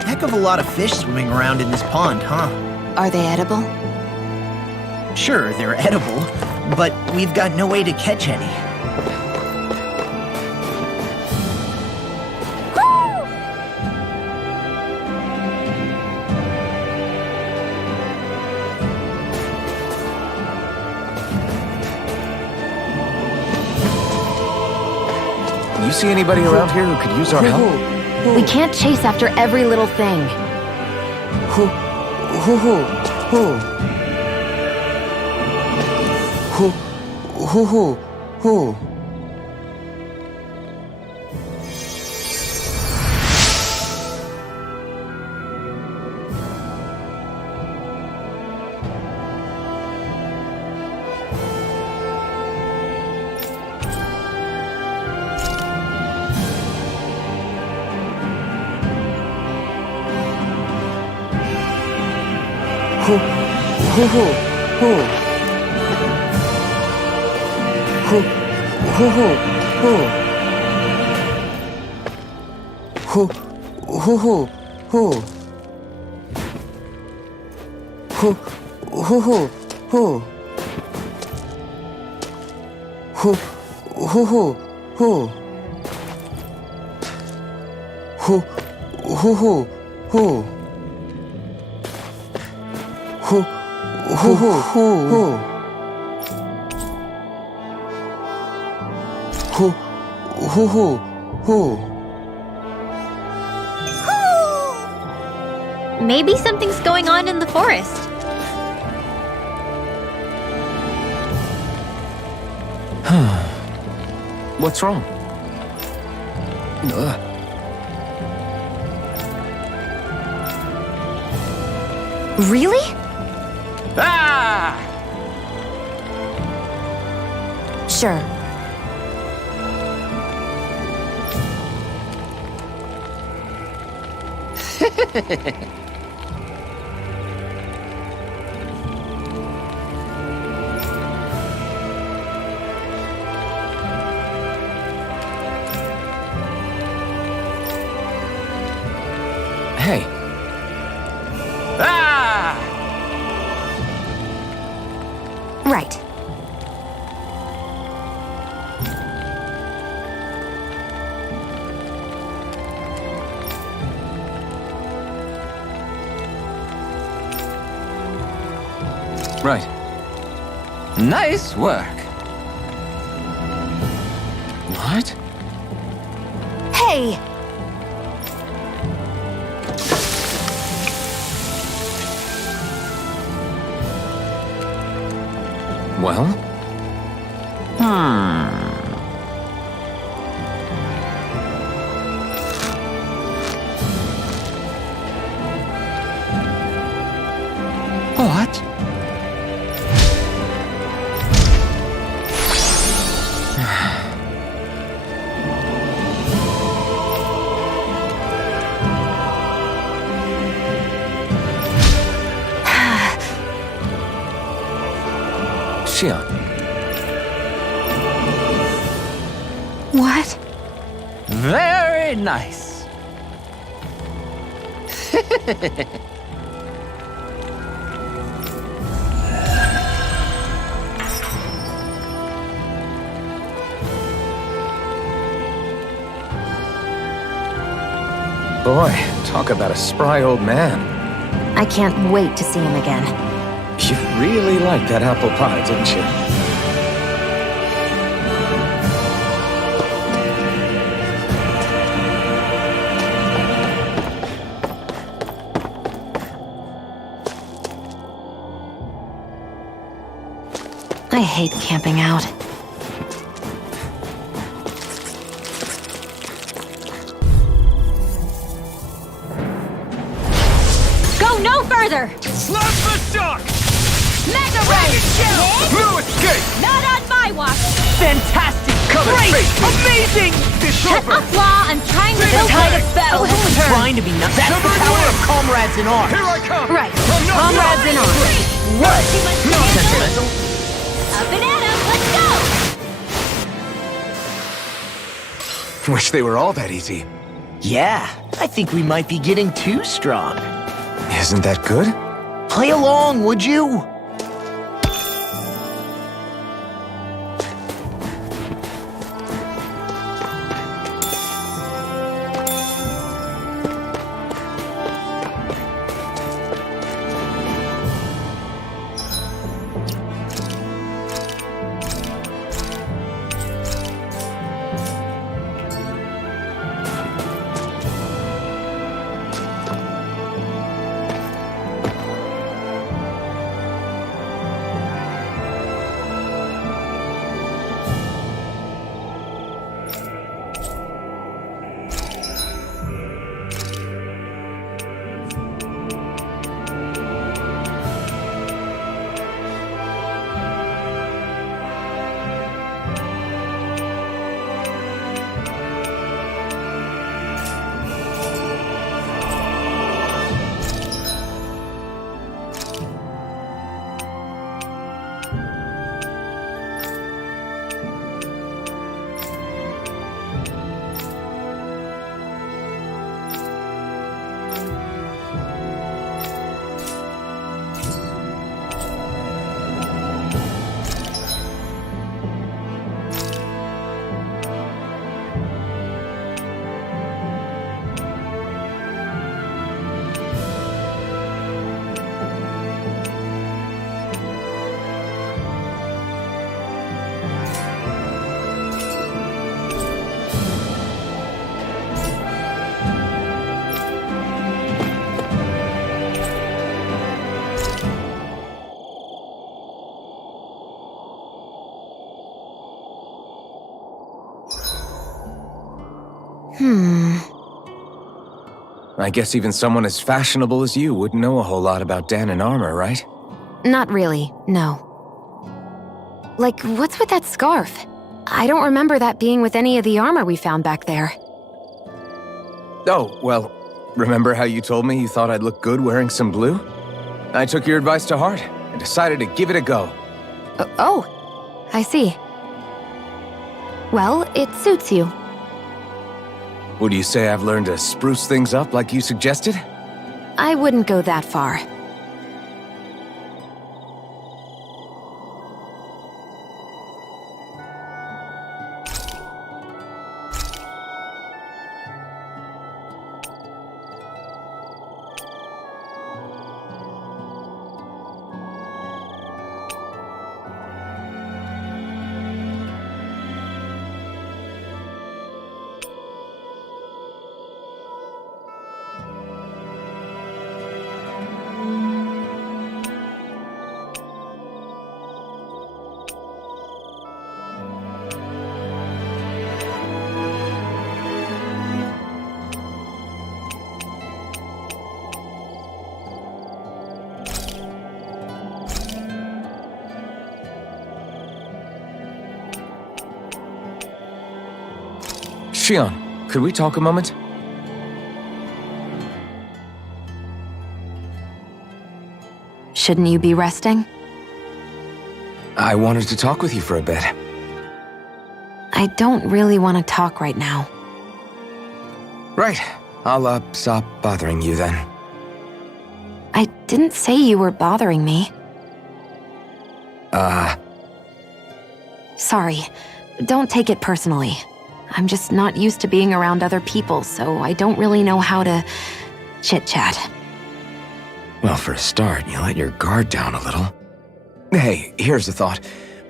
Heck of a lot of fish swimming around in this pond, huh? Are they edible? Sure, they're edible, but we've got no way to catch any. you see anybody around here who could use our help? We can't chase after every little thing. Maybe something's going on in the forest. What's wrong? Really? Ah! Sure. Hey. Ah! Right. Right. Nice work. What? Hey! Well? What? Xion. What? Very nice. Boy, talk about a spry old man. I can't wait to see him again. You really liked that apple pie, didn't you? I hate camping out. Go no further! Slap the shock! Mega Ray! No escape! Not on my watch! Fantastic! Come and Great! face me! Amazing! It's Shut over! up, Law! I'm trying to The build tide this of battle. I'm trying to be nice. That's the power of comrades in arms. Here I come! Right. I'm not Comrades in arms. What? Too much Not to handle? sentimental. Up and at 'em! Let's go! Wish they were all that easy. Yeah, I think we might be getting too strong. Isn't that good? Play along, would you? I guess even someone as fashionable as you wouldn't know a whole lot about Danan armor, right? Not really, no. Like, what's with that scarf? I don't remember that being with any of the armor we found back there. Oh, well, remember how you told me you thought I'd look good wearing some blue? I took your advice to heart and decided to give it a go. Oh, I see. Well, it suits you. Would you say I've learned to spruce things up like you suggested? I wouldn't go that far. Shion, could we talk a moment? Shouldn't you be resting? I wanted to talk with you for a bit. I don't really want to talk right now. Right. I'll, stop bothering you then. I didn't say you were bothering me. Sorry. Don't take it personally. I'm just not used to being around other people, so I don't really know how to chit-chat. Well, for a start, you let your guard down a little. Hey, here's a thought.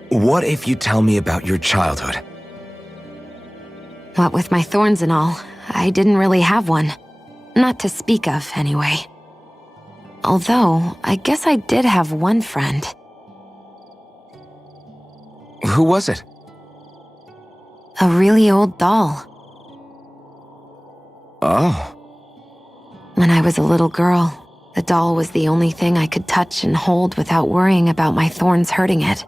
What if you tell me about your childhood? What with my thorns and all, I didn't really have one. Not to speak of, anyway. Although, I guess I did have one friend. Who was it? A really old doll. Oh. When I was a little girl, the doll was the only thing I could touch and hold without worrying about my thorns hurting it.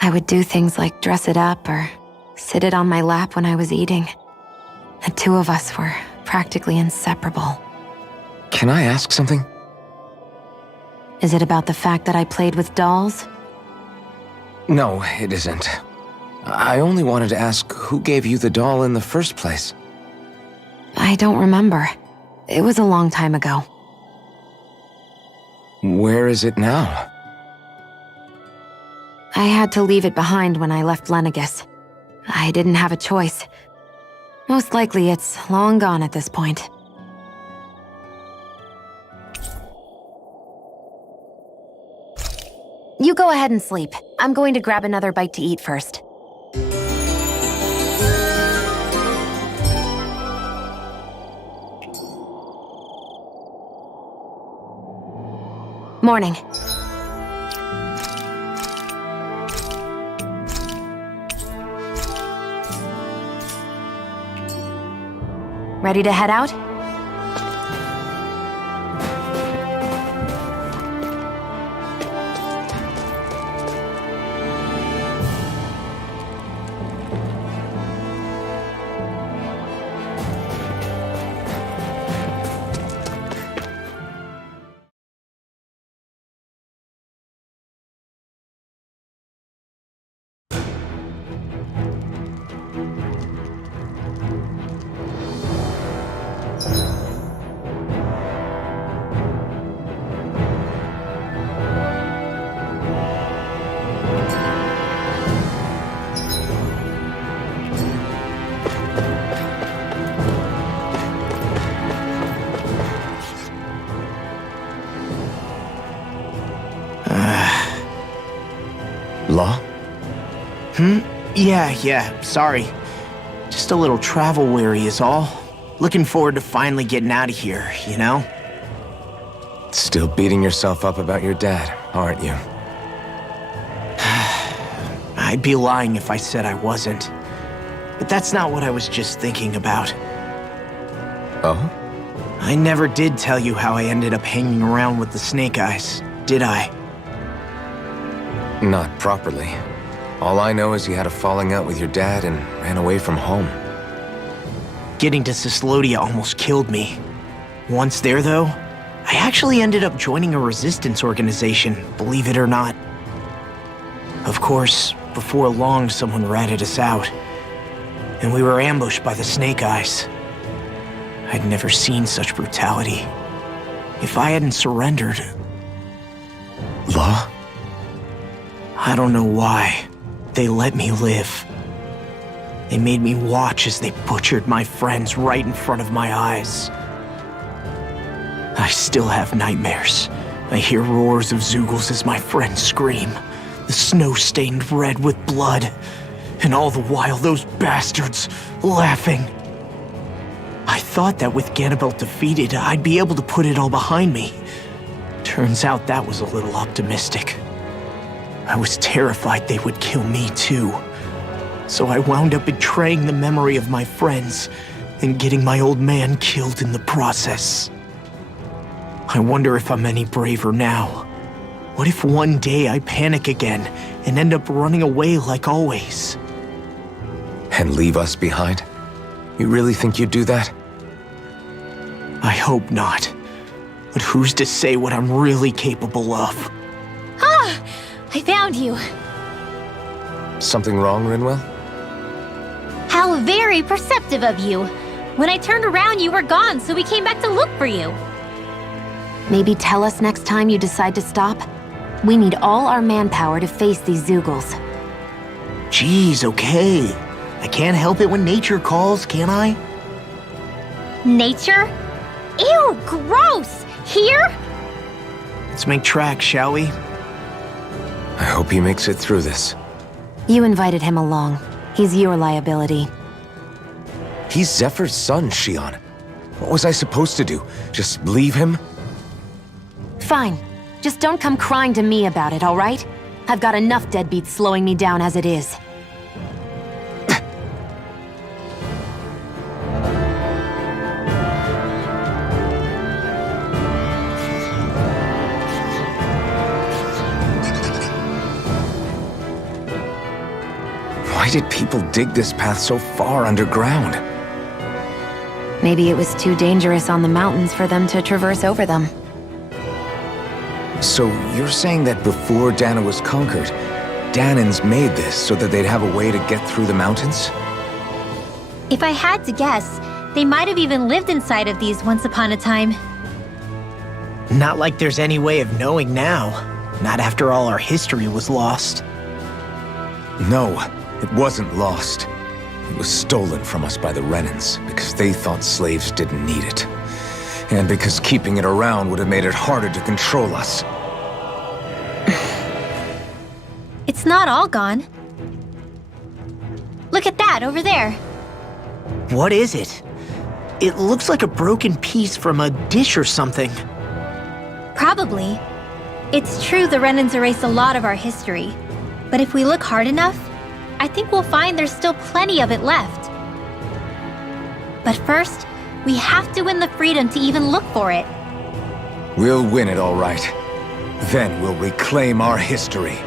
I would do things like dress it up or sit it on my lap when I was eating. The two of us were practically inseparable. Can I ask something? Is it about the fact that I played with dolls? No, it isn't. I only wanted to ask who gave you the doll in the first place. I don't remember. It was a long time ago. Where is it now? I had to leave it behind when I left Lenegis. I didn't have a choice. Most likely it's long gone at this point. You go ahead and sleep. I'm going to grab another bite to eat first. Morning. Ready to head out? Law? Yeah, sorry. Just a little travel weary is all. Looking forward to finally getting out of here, you know? Still beating yourself up about your dad, aren't you? I'd be lying if I said I wasn't. But that's not what I was just thinking about. Oh? I never did tell you how I ended up hanging around with the Snake Eyes, did I? Not properly. All I know is you had a falling out with your dad and ran away from home. Getting to Cyslodia almost killed me. Once there, though, I actually ended up joining a resistance organization, believe it or not. Of course, before long, someone ratted us out, and we were ambushed by the Snake Eyes. I'd never seen such brutality. If I hadn't surrendered... Law? I don't know why. They let me live. They made me watch as they butchered my friends right in front of my eyes. I still have nightmares. I hear roars of Zeugles as my friends scream, the snow stained red with blood, and all the while those bastards laughing. I thought that with Ganabelt defeated, I'd be able to put it all behind me. Turns out that was a little optimistic. I was terrified they would kill me too. So I wound up betraying the memory of my friends and getting my old man killed in the process. I wonder if I'm any braver now. What if one day I panic again and end up running away like always? And leave us behind? You really think you'd do that? I hope not. But who's to say what I'm really capable of? Ah! I found you. Something wrong, Rinwell? How very perceptive of you. When I turned around, you were gone, so we came back to look for you. Maybe tell us next time you decide to stop? We need all our manpower to face these Zeugles. Geez, okay. I can't help it when nature calls, can I? Nature? Ew, gross! Here? Let's make tracks, shall we? I hope he makes it through this. You invited him along. He's your liability. He's Zephyr's son, Shion. What was I supposed to do? Just leave him? Fine. Just don't come crying to me about it, all right? I've got enough deadbeats slowing me down as it is. Why did people dig this path so far underground? Maybe it was too dangerous on the mountains for them to traverse over them. So you're saying that before Dahna was conquered, Dahnans made this so that they'd have a way to get through the mountains? If I had to guess, they might have even lived inside of these once upon a time. Not like there's any way of knowing now. Not after all our history was lost. No, it wasn't lost. It was stolen from us by the Renans because they thought slaves didn't need it. And because keeping it around would have made it harder to control us. It's not all gone. Look at that over there. What is it? It looks like a broken piece from a dish or something. Probably. It's true the Renans erased a lot of our history. But if we look hard enough, I think we'll find there's still plenty of it left. But first, we have to win the freedom to even look for it. We'll win it all right. Then we'll reclaim our history.